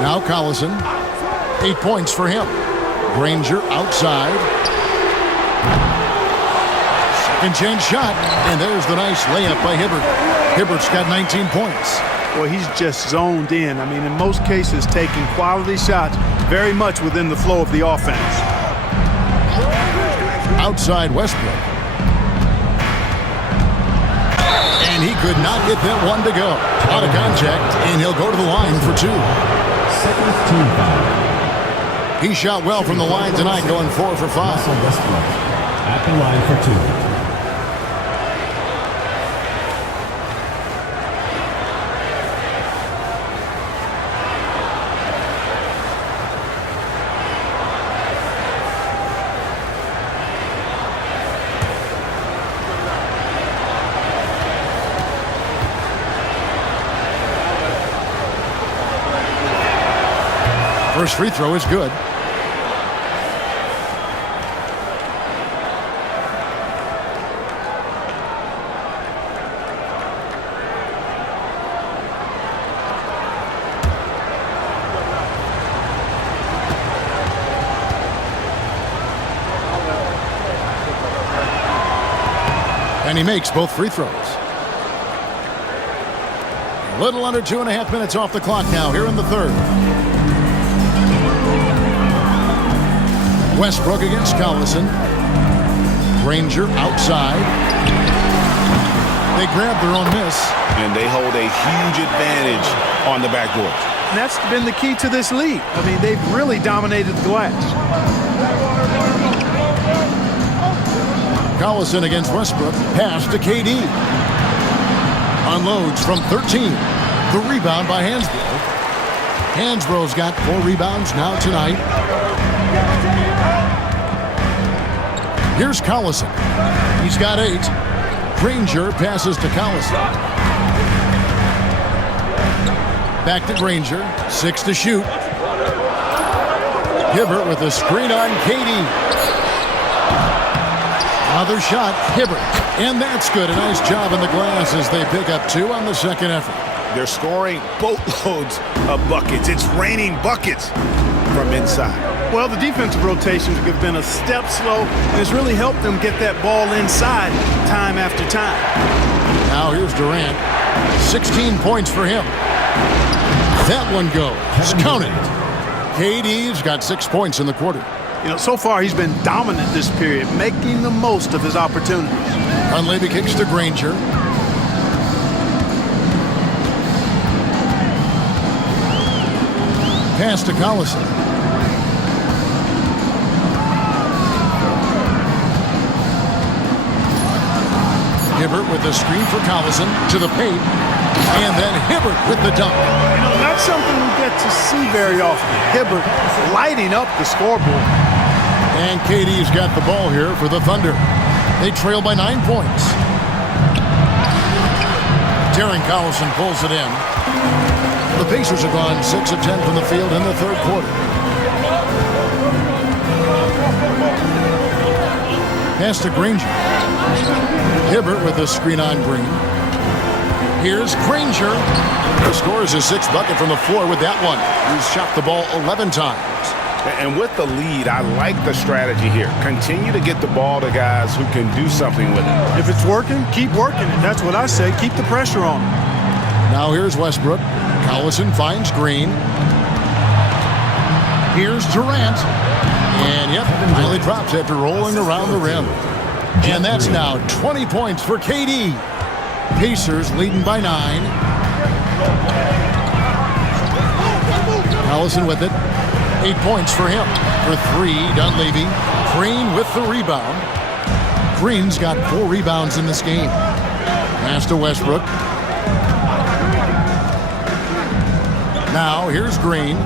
Now Collison. 8 points for him. Granger outside. Second chance shot. And there's the nice layup by Hibbert. Hibbert's got 19 points. Well, he's just zoned in. I mean, in most cases, taking quality shots very much within the flow of the offense. Outside Westbrook. And he could not get that one to go. Out of contact, and he'll go to the line for 2. He shot well from the line tonight, going 4 for 5. At the line for 2. First free throw is good. And he makes both free throws. A little under 2.5 minutes off the clock now here in the third. Westbrook against Collison. Granger outside. They grab their own miss. And they hold a huge advantage on the backboard. And that's been the key to this league. I mean, they've really dominated the glass. Collison against Westbrook. Pass to KD. Unloads from 13. The rebound by Hansbrough. Hansbrough's got 4 rebounds now tonight. Here's Collison. He's got 8. Granger passes to Collison. Back to Granger. 6 to shoot. Hibbert with a screen on KD. Another shot, Hibbert. And that's good. A nice job in the glass as they pick up 2 on the second effort. They're scoring boatloads of buckets. It's raining buckets from inside. Well, the defensive rotations have been a step slow, and it's really helped them get that ball inside time after time. Now here's Durant. 16 points for him. That one goes. Counted. KD's got 6 points in the quarter. You know, so far he's been dominant this period, making the most of his opportunities. Dunleavy kicks to Granger. Pass to Collison. Hibbert with the screen for Collison to the paint. And then Hibbert with the dunk. You know, not something we get to see very often. Hibbert lighting up the scoreboard. And KD's got the ball here for the Thunder. They trail by 9 points. Darren Collison pulls it in. The Pacers have gone 6 of 10 from the field in the third quarter. Pass to Granger. Hibbert with a screen on Green. Here's Granger. He scores his 6th bucket from the floor with that one. He's shot the ball 11 times. And with the lead, I like the strategy here. Continue to get the ball to guys who can do something with it. If it's working, keep working it. That's what I say. Keep the pressure on him. Now here's Westbrook. Collison finds Green. Here's Durant. And yep, finally drops after rolling around the rim. And that's now 20 points for KD. Pacers leading by 9. Collison with it. 8 points for him. For 3, Dunleavy. Green with the rebound. Green's got 4 rebounds in this game. Pass to Westbrook. Now here's Green.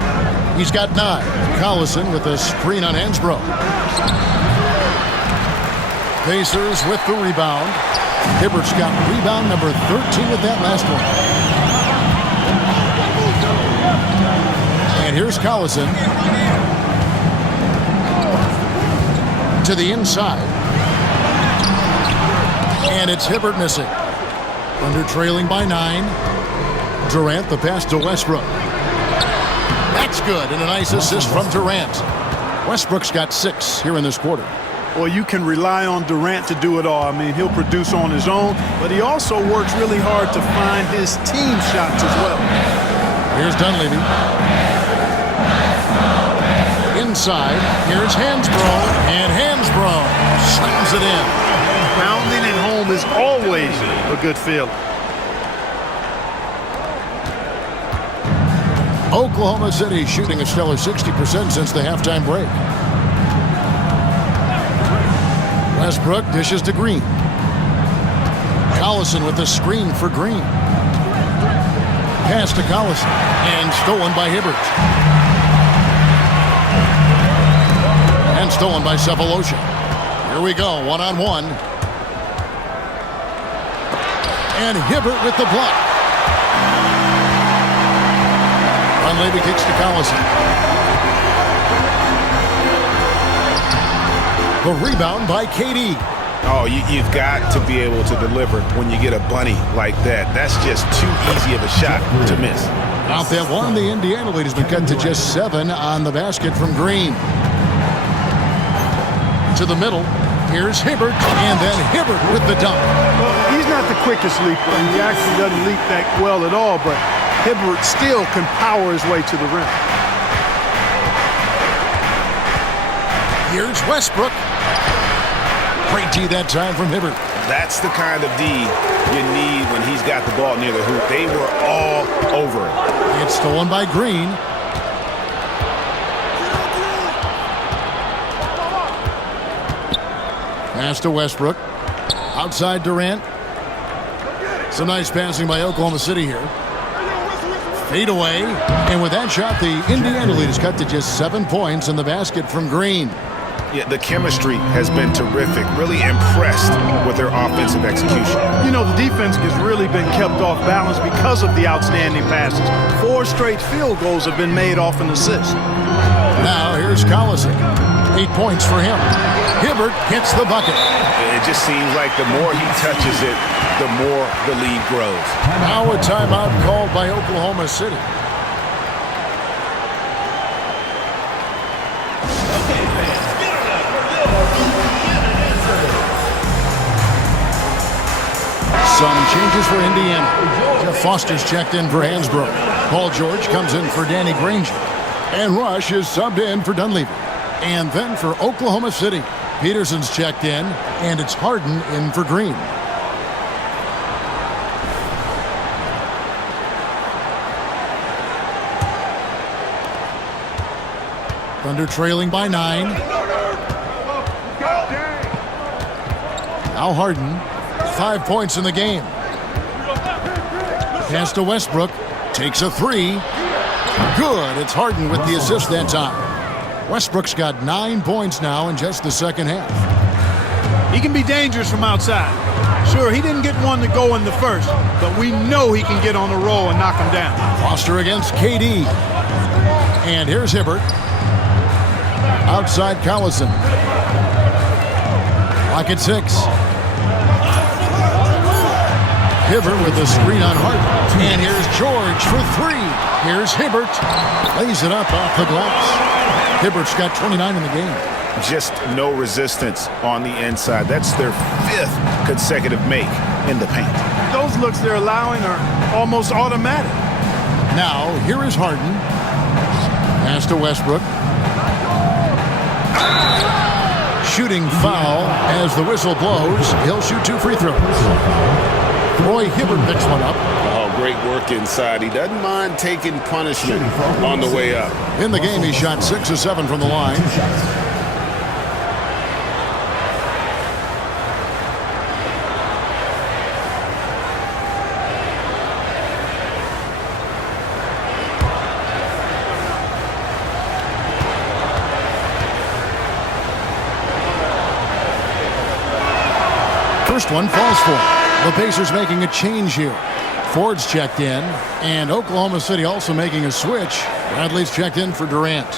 He's got 9. Collison with a screen on Hansbrough. Pacers with the rebound. Hibbert's got rebound number 13 with that last one. And here's Collison. To the inside. And it's Hibbert missing. Under trailing by 9. Durant the pass to Westbrook. That's good, and a nice assist from Durant. Westbrook's got 6 here in this quarter. Well, you can rely on Durant to do it all. I mean, he'll produce on his own, but he also works really hard to find his team shots as well. Here's Dunleavy. Inside, here's Hansbrough, and Hansbrough slams it in. Pounding it home is always a good feeling. Oklahoma City shooting a stellar 60% since the halftime break. Westbrook dishes to Green. Collison with the screen for Green. Pass to Collison and stolen by Hibbert. And stolen by Sefolosha. Here we go, one-on-one. And Hibbert with the block. Dunleavy kicks to Collison. The rebound by KD. Oh, you've got to be able to deliver when you get a bunny like that. That's just too easy of a shot to miss. Out that one, the Indiana lead has been cut to just 7 on the basket from Green. To the middle, here's Hibbert, and then Hibbert with the dunk. Well, he's not the quickest leaper, and he actually doesn't leap that well at all, but Hibbert still can power his way to the rim. Here's Westbrook. Great D that time from Hibbert. That's the kind of D you need when he's got the ball near the hoop. They were all over it. It's stolen by Green. Pass to Westbrook. Outside Durant. Some nice passing by Oklahoma City here. Fade away. And with that shot, the Indiana lead is cut to just 7 points in the basket from Green. Yeah, the chemistry has been terrific. Really impressed with their offensive execution. You know, the defense has really been kept off balance because of the outstanding passes. 4 straight field goals have been made off an assist. Now here's Collison. 8 points for him. Hibbert hits the bucket. It just seems like the more he touches it, the more the lead grows. Now a timeout called by Oklahoma City. Some changes for Indiana. Jeff Foster's checked in for Hansbrough. Paul George comes in for Danny Granger. And Rush is subbed in for Dunleavy. And then for Oklahoma City, Peterson's checked in, and it's Harden in for Green. Thunder trailing by 9. Now Harden. 5 points in the game. Pass to Westbrook. Takes a 3. Good. It's Harden with the assist that time. Westbrook's got 9 points now in just the second half. He can be dangerous from outside. Sure, he didn't get one to go in the first, but we know he can get on the roll and knock him down. Foster against KD. And here's Hibbert. Outside Collison. Lock at 6. Hibbert with the screen on Harden. And here's George for 3. Here's Hibbert. Lays it up off the glass. Hibbert's got 29 in the game. Just no resistance on the inside. That's their 5th consecutive make in the paint. Those looks they're allowing are almost automatic. Now, here is Harden. Pass to Westbrook. Shooting foul as the whistle blows. He'll shoot 2 free throws. Roy Hibbert picks one up. Oh, great work inside. He doesn't mind taking punishment on the way up. In the game, he shot 6 of 7 from the line. First one falls for. The Pacers making a change here. Ford's checked in, and Oklahoma City also making a switch. Bradley's checked in for Durant.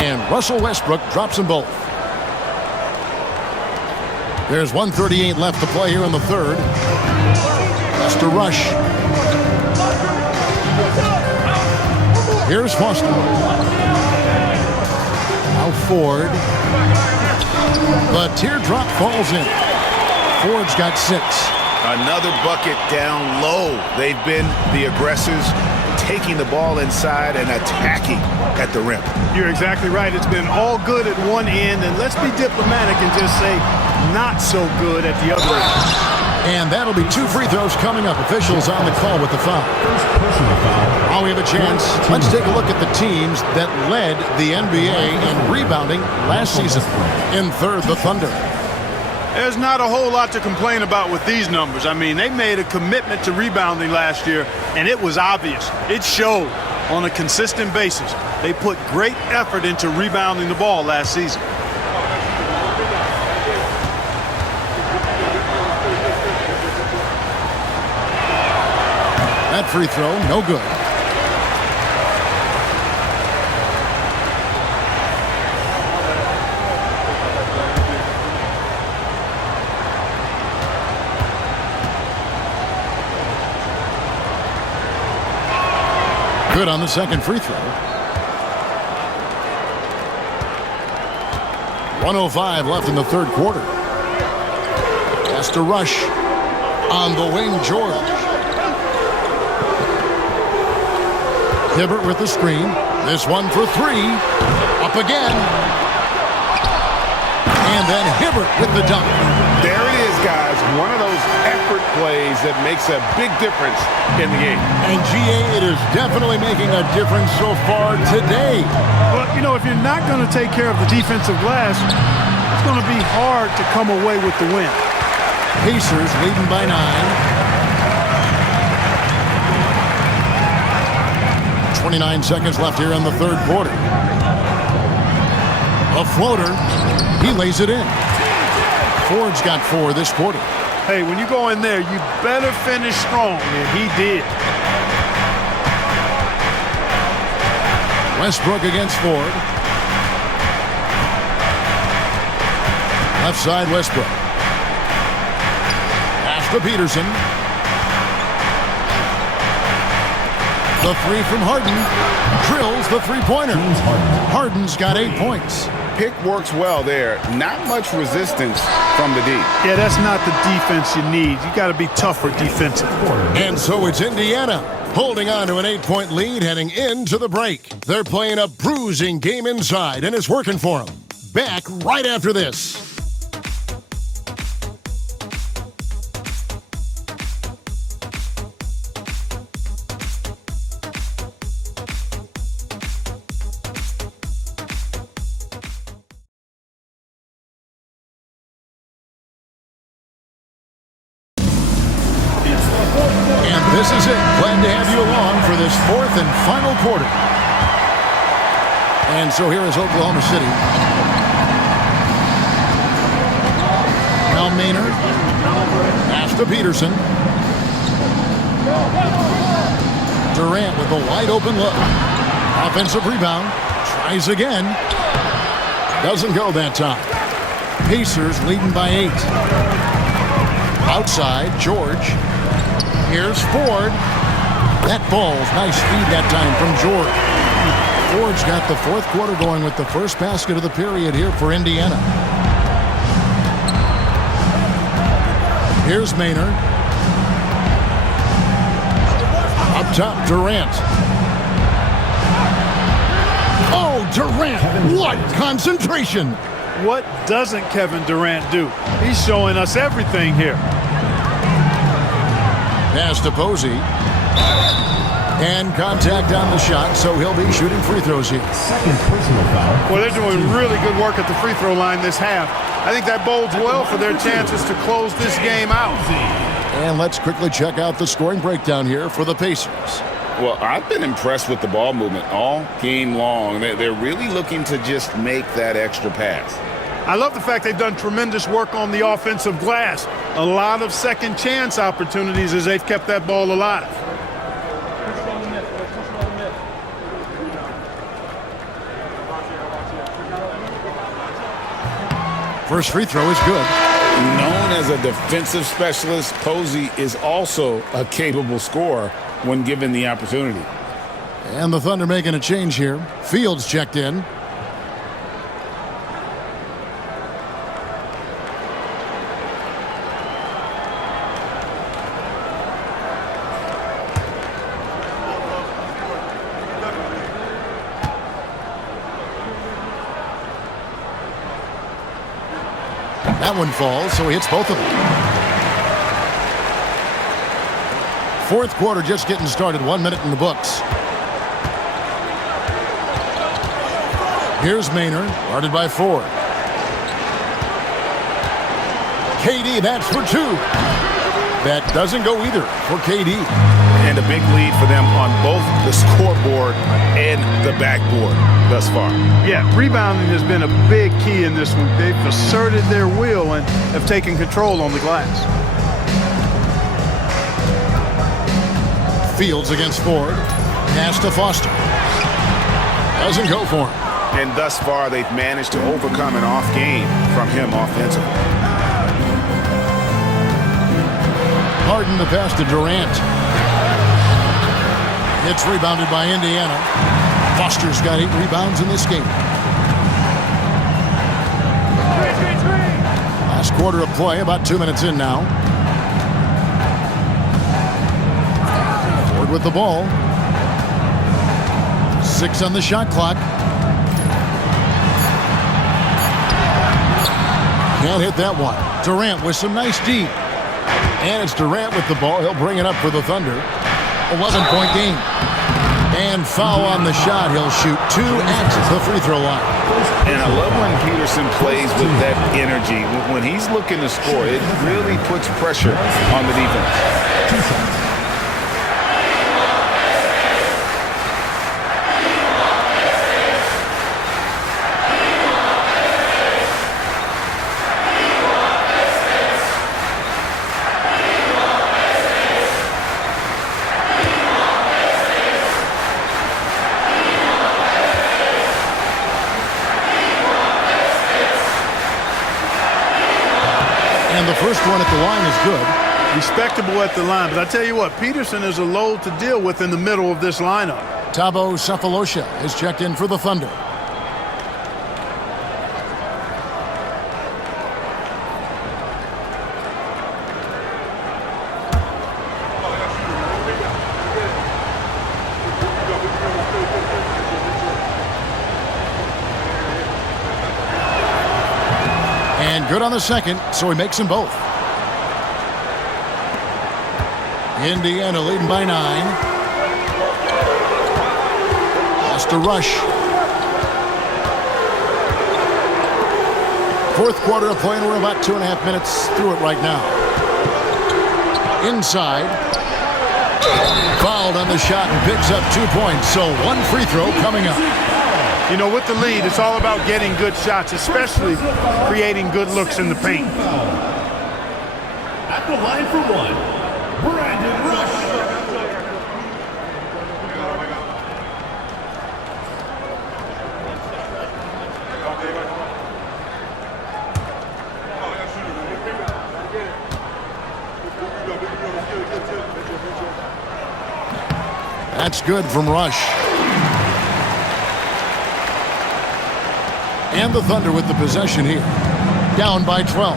And Russell Westbrook drops them both. There's 1:38 left to play here in the third. That's to Rush. Here's Foster. Now Ford. The teardrop falls in. Ford's got 6. Another bucket down low. They've been the aggressors, taking the ball inside and attacking at the rim. You're exactly right. It's been all good at one end, and let's be diplomatic and just say not so good at the other end. And that'll be 2 free throws coming up. Officials on the call with the foul. Now we have a chance. Let's take a look at the teams that led the NBA in rebounding last season. In third, the Thunder. There's not a whole lot to complain about with these numbers. I mean, they made a commitment to rebounding last year, and it was obvious. It showed on a consistent basis. They put great effort into rebounding the ball last season. That free throw, no good. Good on the second free throw. 1:05 left in the third quarter. Has to Rush on the wing, George. Hibbert with the screen. This one for 3. Up again. And then Hibbert with the dunk. There guy's one of those effort plays that makes a big difference in the game. And GA, it is definitely making a difference so far today. But, you know, if you're not going to take care of the defensive glass, it's going to be hard to come away with the win. Pacers leading by 9. 29 seconds left here in the third quarter. A floater. He lays it in. Ford's got 4 this quarter. Hey, when you go in there, you better finish strong, and he did. Westbrook against Ford. Left side, Westbrook. Pass to Peterson. The 3 from Harden. Drills the three-pointer. Harden's got 8 points. Pick works well there. Not much resistance from the D. Yeah, that's not the defense you need. You got to be tougher defensively. And so it's Indiana holding on to an 8-point lead heading into the break. They're playing a bruising game inside, and it's working for them. Back right after this. This is it. Glad to have you along for this 4th and final quarter. And so here is Oklahoma City. Al Maynard. Pass to Peterson. Durant with a wide open look. Offensive rebound. Tries again. Doesn't go that time. Pacers leading by 8. Outside, George. Here's Ford. That ball's nice feed that time from George. Ford's got the 4th quarter going with the first basket of the period here for Indiana. Here's Maynard. Up top, Durant. Oh, Durant! What concentration! What doesn't Kevin Durant do? He's showing us everything here. Pass to Posey. And contact on the shot, so he'll be shooting free throws here. Second personal foul. Well, they're doing really good work at the free throw line this half. I think that bodes well for their chances to close this game out. And let's quickly check out the scoring breakdown here for the Pacers. Well, I've been impressed with the ball movement all game long. They're really looking to just make that extra pass. I love the fact they've done tremendous work on the offensive glass. A lot of second chance opportunities as they've kept that ball alive. First free throw is good. Known as a defensive specialist, Posey is also a capable scorer when given the opportunity. And the Thunder making a change here. Fields checked in. That one falls, so he hits both of them. 4th quarter just getting started. 1 minute in the books. Here's Maynard, guarded by Ford. KD, that's for 2. That doesn't go either for KD. And a big lead for them on both the scoreboard and the backboard thus far. Yeah, rebounding has been a big key in this one. They've asserted their will and have taken control on the glass. Fields against Ford. Pass to Foster. Doesn't go for him. And thus far, they've managed to overcome an off game from him offensively. Harden the pass to Durant. It's rebounded by Indiana. Foster's got 8 rebounds in this game. Last quarter of play, about 2 minutes in now. Ford with the ball. 6 on the shot clock. Can't hit that one. Durant with some nice deep. And it's Durant with the ball. He'll bring it up for the Thunder. 11-point game. And foul on the shot. He'll shoot 2 at the free throw line. And I love when Peterson plays with that energy. When he's looking to score, it really puts pressure on the defense. And the first one at the line is good. Respectable at the line. But I tell you what, Peterson is a load to deal with in the middle of this lineup. Thabo Sefolosha is checked in for the Thunder. And good on the second, so he makes them both. Indiana leading by 9. Has to rush. Fourth quarter of play, and we're about 2.5 minutes through it right now. Inside. Fouled on the shot and picks up 2 points, so 1 free throw coming up. You know, with the lead, it's all about getting good shots, especially creating good looks in the paint. At the line for 1, Brandon Rush. That's good from Rush. And the Thunder with the possession here. Down by 12.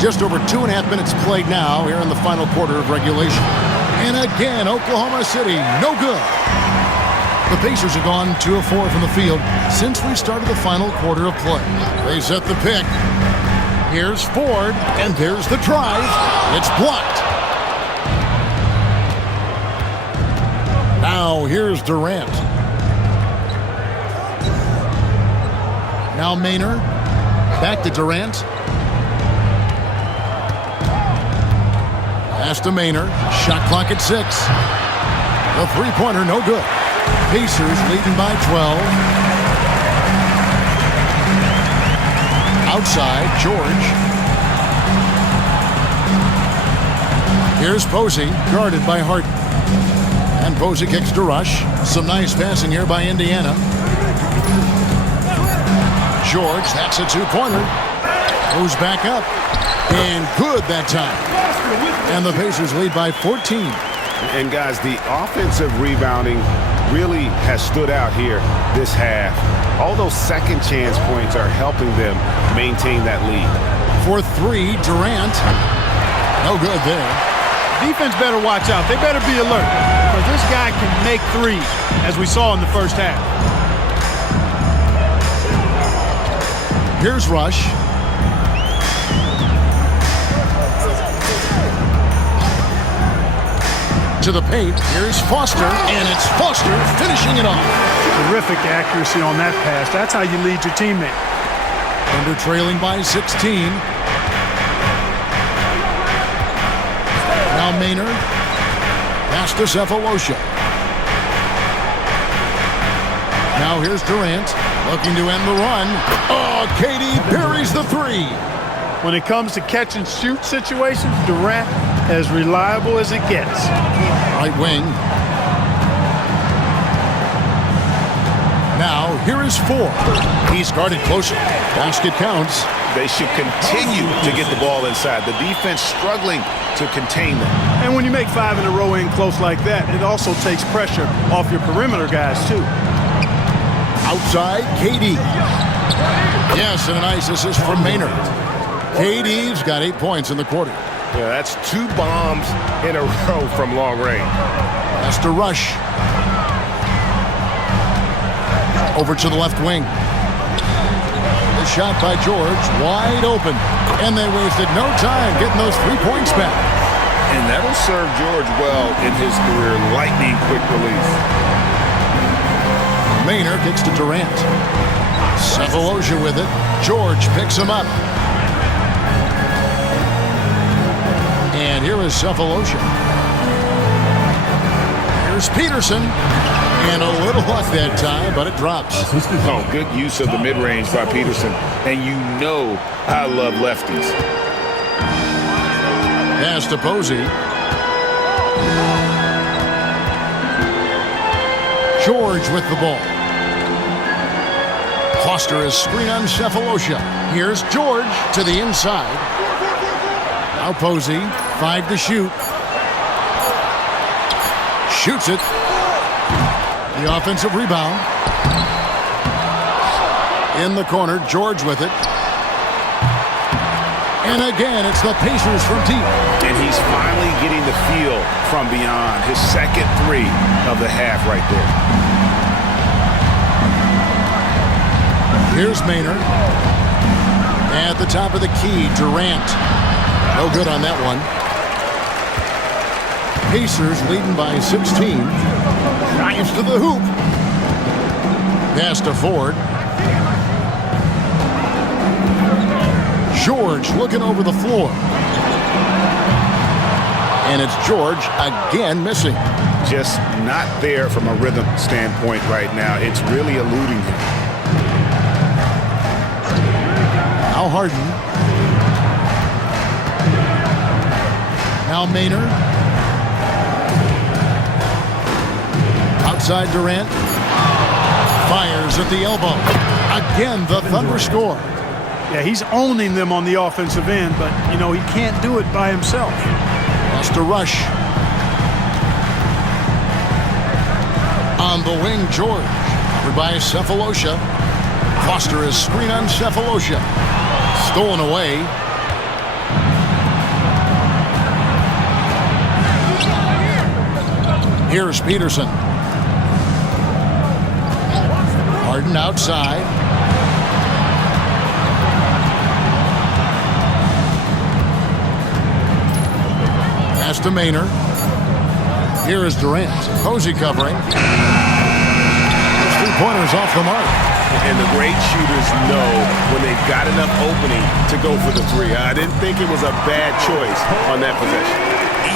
Just over 2.5 minutes played now here in the final quarter of regulation. And again, Oklahoma City, no good. The Pacers have gone 2 of 4 from the field since we started the final quarter of play. They set the pick. Here's Ford, and there's the drive. It's blocked. Now here's Durant. Now Maynard. Back to Durant. Pass to Maynard. Shot clock at 6. The three-pointer no good. Pacers leading by 12. Outside, George. Here's Posey, guarded by Harden. And Posey kicks to Rush. Some nice passing here by Indiana. George, that's a 2-pointer. Goes back up. And good that time. And the Pacers lead by 14. And guys, the offensive rebounding really has stood out here this half. All those second chance points are helping them maintain that lead. For 3, Durant. No good there. Defense better watch out. They better be alert because this guy can make threes, as we saw in the first half. Here's Rush. To the paint. Here's Foster, and it's Foster finishing it off. Terrific accuracy on that pass. That's how you lead your teammate. Thunder trailing by 16. Now Maynard. Pass to Sefolosha. Now here's Durant. Looking to end the run. Oh, KD buries the 3. When it comes to catch and shoot situations, Durant as reliable as it gets. Right wing. Now here is Ford. He's guarded closer. Basket counts. They should continue to get the ball inside. The defense struggling to contain them. And when you make 5 in a row in close like that, it also takes pressure off your perimeter guys too. Outside, KD. Yes, and a nice assist from Maynard. KD's got 8 points in the quarter. Yeah, that's 2 bombs in a row from long range. Has to Rush. Over to the left wing. shot by George, wide open. And they wasted no time getting those 3 points back. And that'll serve George well in his career. Lightning quick release. Maynard kicks to Durant. Cephalosha with it. George picks him up. And here is Cephalosha. Here's Peterson. And a little luck that time, but it drops. Oh, good use of the mid-range by Peterson. And you know I love lefties. Pass to Posey. George with the ball. Foster is screen on Cephalosha. Here's George to the inside. Now Posey, 5 to shoot. Shoots it. The offensive rebound. In the corner, George with it. And again, it's the Pacers from deep. And he's finally getting the feel from beyond. His second 3 of the half right there. Here's Maynard. At the top of the key, Durant. No good on that one. Pacers leading by 16. Drives to the hoop. Pass to Ford. George looking over the floor. And it's George again missing. Just not there from a rhythm standpoint right now. It's really eluding him. Now Harden. Now Maynard. Outside Durant. Fires at the elbow. Again, the Thunder score. Yeah, he's owning them on the offensive end, but, you know, he can't do it by himself. Has to rush. On the wing, George. Covered by Cephalosha. Foster is screen on Cephalosha. Stolen away. Here's Peterson. Harden outside. Pass to Maynard. Here is Durant. Posey covering. Those 3-pointers off the mark. And the great shooters know when they've got enough opening to go for the 3. I didn't think it was a bad choice on that possession.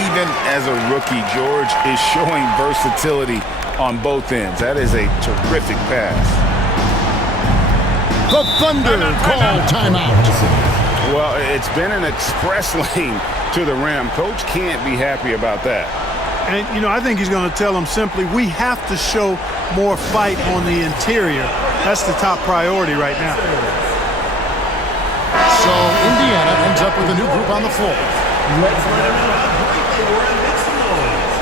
Even as a rookie, George is showing versatility on both ends. That is a terrific pass. The Thunder call timeout. Well, it's been an express lane to the rim. Coach can't be happy about that. And, you know, I think he's going to tell them simply, we have to show more fight on the interior. That's the top priority right now. So Indiana ends up with a new group on the floor. Let's let him know how great they were and make some noise.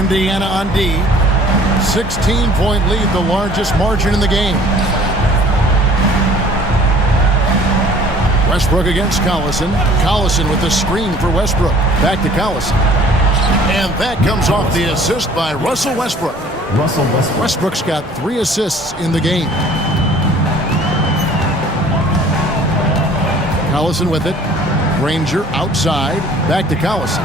Indiana on D. 16-point lead, the largest margin in the game. Westbrook against Collison. Collison with the screen for Westbrook. Back to Collison. And that comes off the assist by Russell Westbrook. Westbrook's got 3 assists in the game. Collison with it. Granger outside. Back to Collison.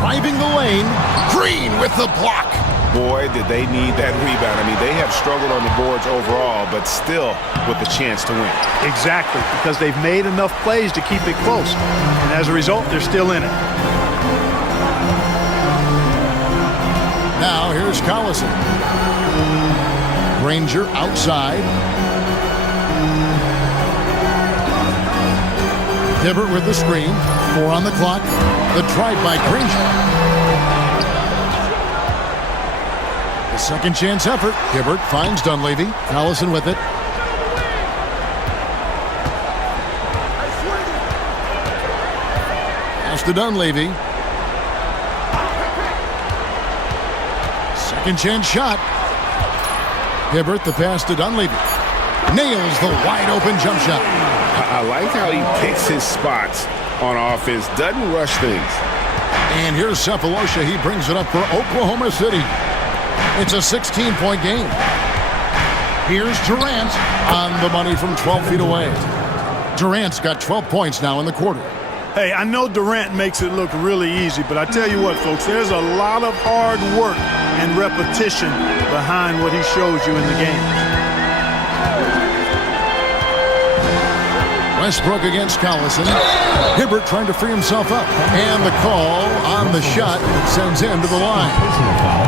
Driving the lane. Green with the block. Boy, did they need that rebound. I mean, they have struggled on the boards overall, but still with a chance to win. Exactly, because they've made enough plays to keep it close. And as a result, they're still in it. Now here's Collison. Granger outside. Hibbert with the screen. 4 on the clock. The drive by Granger. The second chance effort. Hibbert finds Dunleavy. Collison with it. Pass to Dunleavy. Second chance shot. Hibbert, the pass to Dunleavy. Nails the wide-open jump shot. I like how he picks his spots on offense. Doesn't rush things. And here's Cephalosha. He brings it up for Oklahoma City. It's a 16-point game. Here's Durant on the money from 12 feet away. Durant's got 12 points now in the quarter. Hey, I know Durant makes it look really easy, but I tell you what, folks, there's a lot of hard work and repetition behind what he shows you in the game. Westbrook against Collison. Hibbert trying to free himself up. And the call on the shot sends him to the line. Personal foul.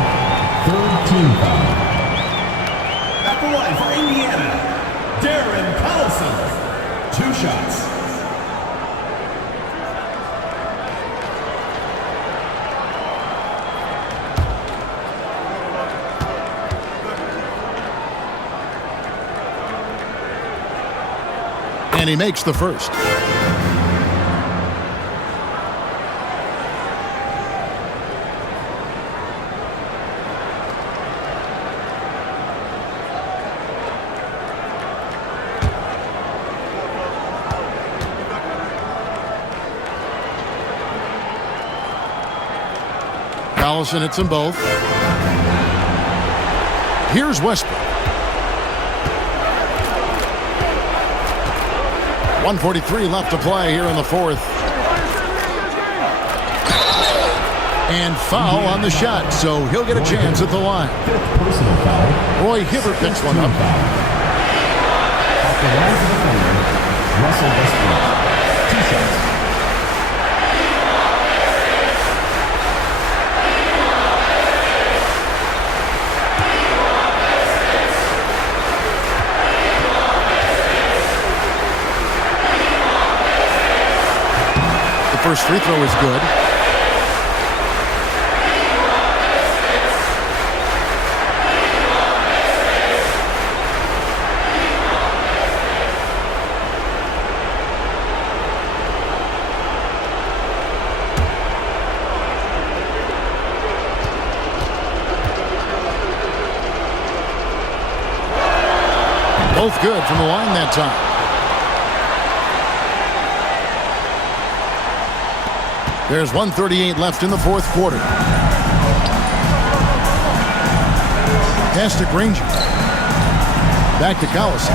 Third team foul. At the line for Indiana, Darren Collison. 2 shots. And he makes the first. Collison hits them both. Here's Westbrook. 1:43 left to play here in the fourth. And foul on the shot, so he'll get a chance at the line. Personal foul. Roy Hibbert picks one up. At the line for the Thunder, Russell Westbrook. 2 shots. First free throw is good. Both good from the line that time. There's 1:38 left in the fourth quarter. Pass to Granger. Back to Collison.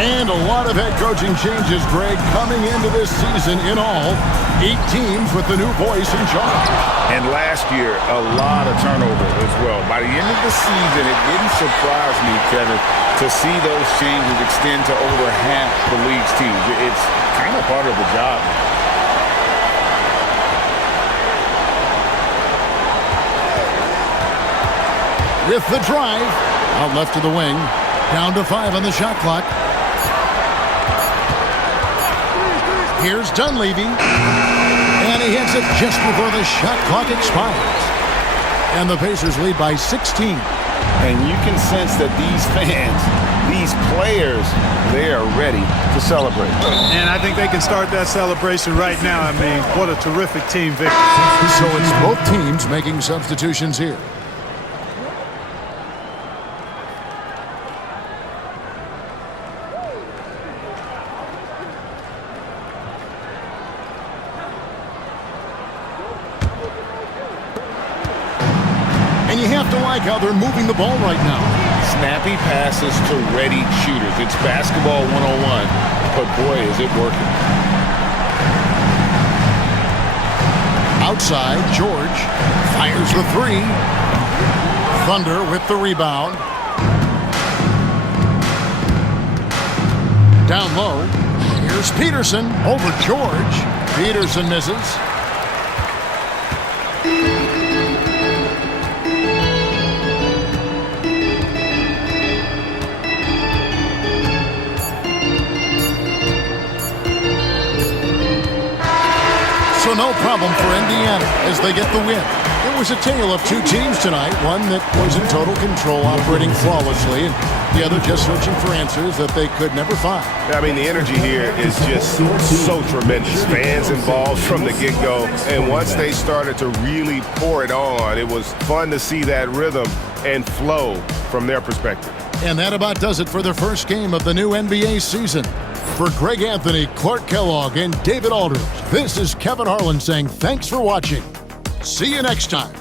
And a lot of head coaching changes, Greg, coming into this season. In all, 8 teams with the new voice in charge. And last year, a lot of turnover as well. By the end of the season, it didn't surprise me, Kevin, to see those changes extend to over half the league's teams. It's kind of part of the job. With the drive, out left to the wing, down to 5 on the shot clock. Here's Dunleavy, and he hits it just before the shot clock expires. And the Pacers lead by 16. And you can sense that these fans, these players, they are ready to celebrate. And I think they can start that celebration right now. I mean, what a terrific team victory. So it's both teams making substitutions here. You have to like how they're moving the ball right now. Snappy passes to ready shooters. It's basketball 101, but boy, is it working. Outside, George fires the 3. Thunder with the rebound. Down low, here's Peterson over George. Peterson misses. So no problem for Indiana as they get the win. It was a tale of two teams tonight, one that was in total control, operating flawlessly, and the other just searching for answers that they could never find. I mean, the energy here is just so tremendous. Fans involved from the get-go, and once they started to really pour it on, it was fun to see that rhythm and flow from their perspective. And that about does it for the first game of the new NBA season. For Greg Anthony, Clark Kellogg, and David Aldridge, this is Kevin Harlan saying thanks for watching. See you next time.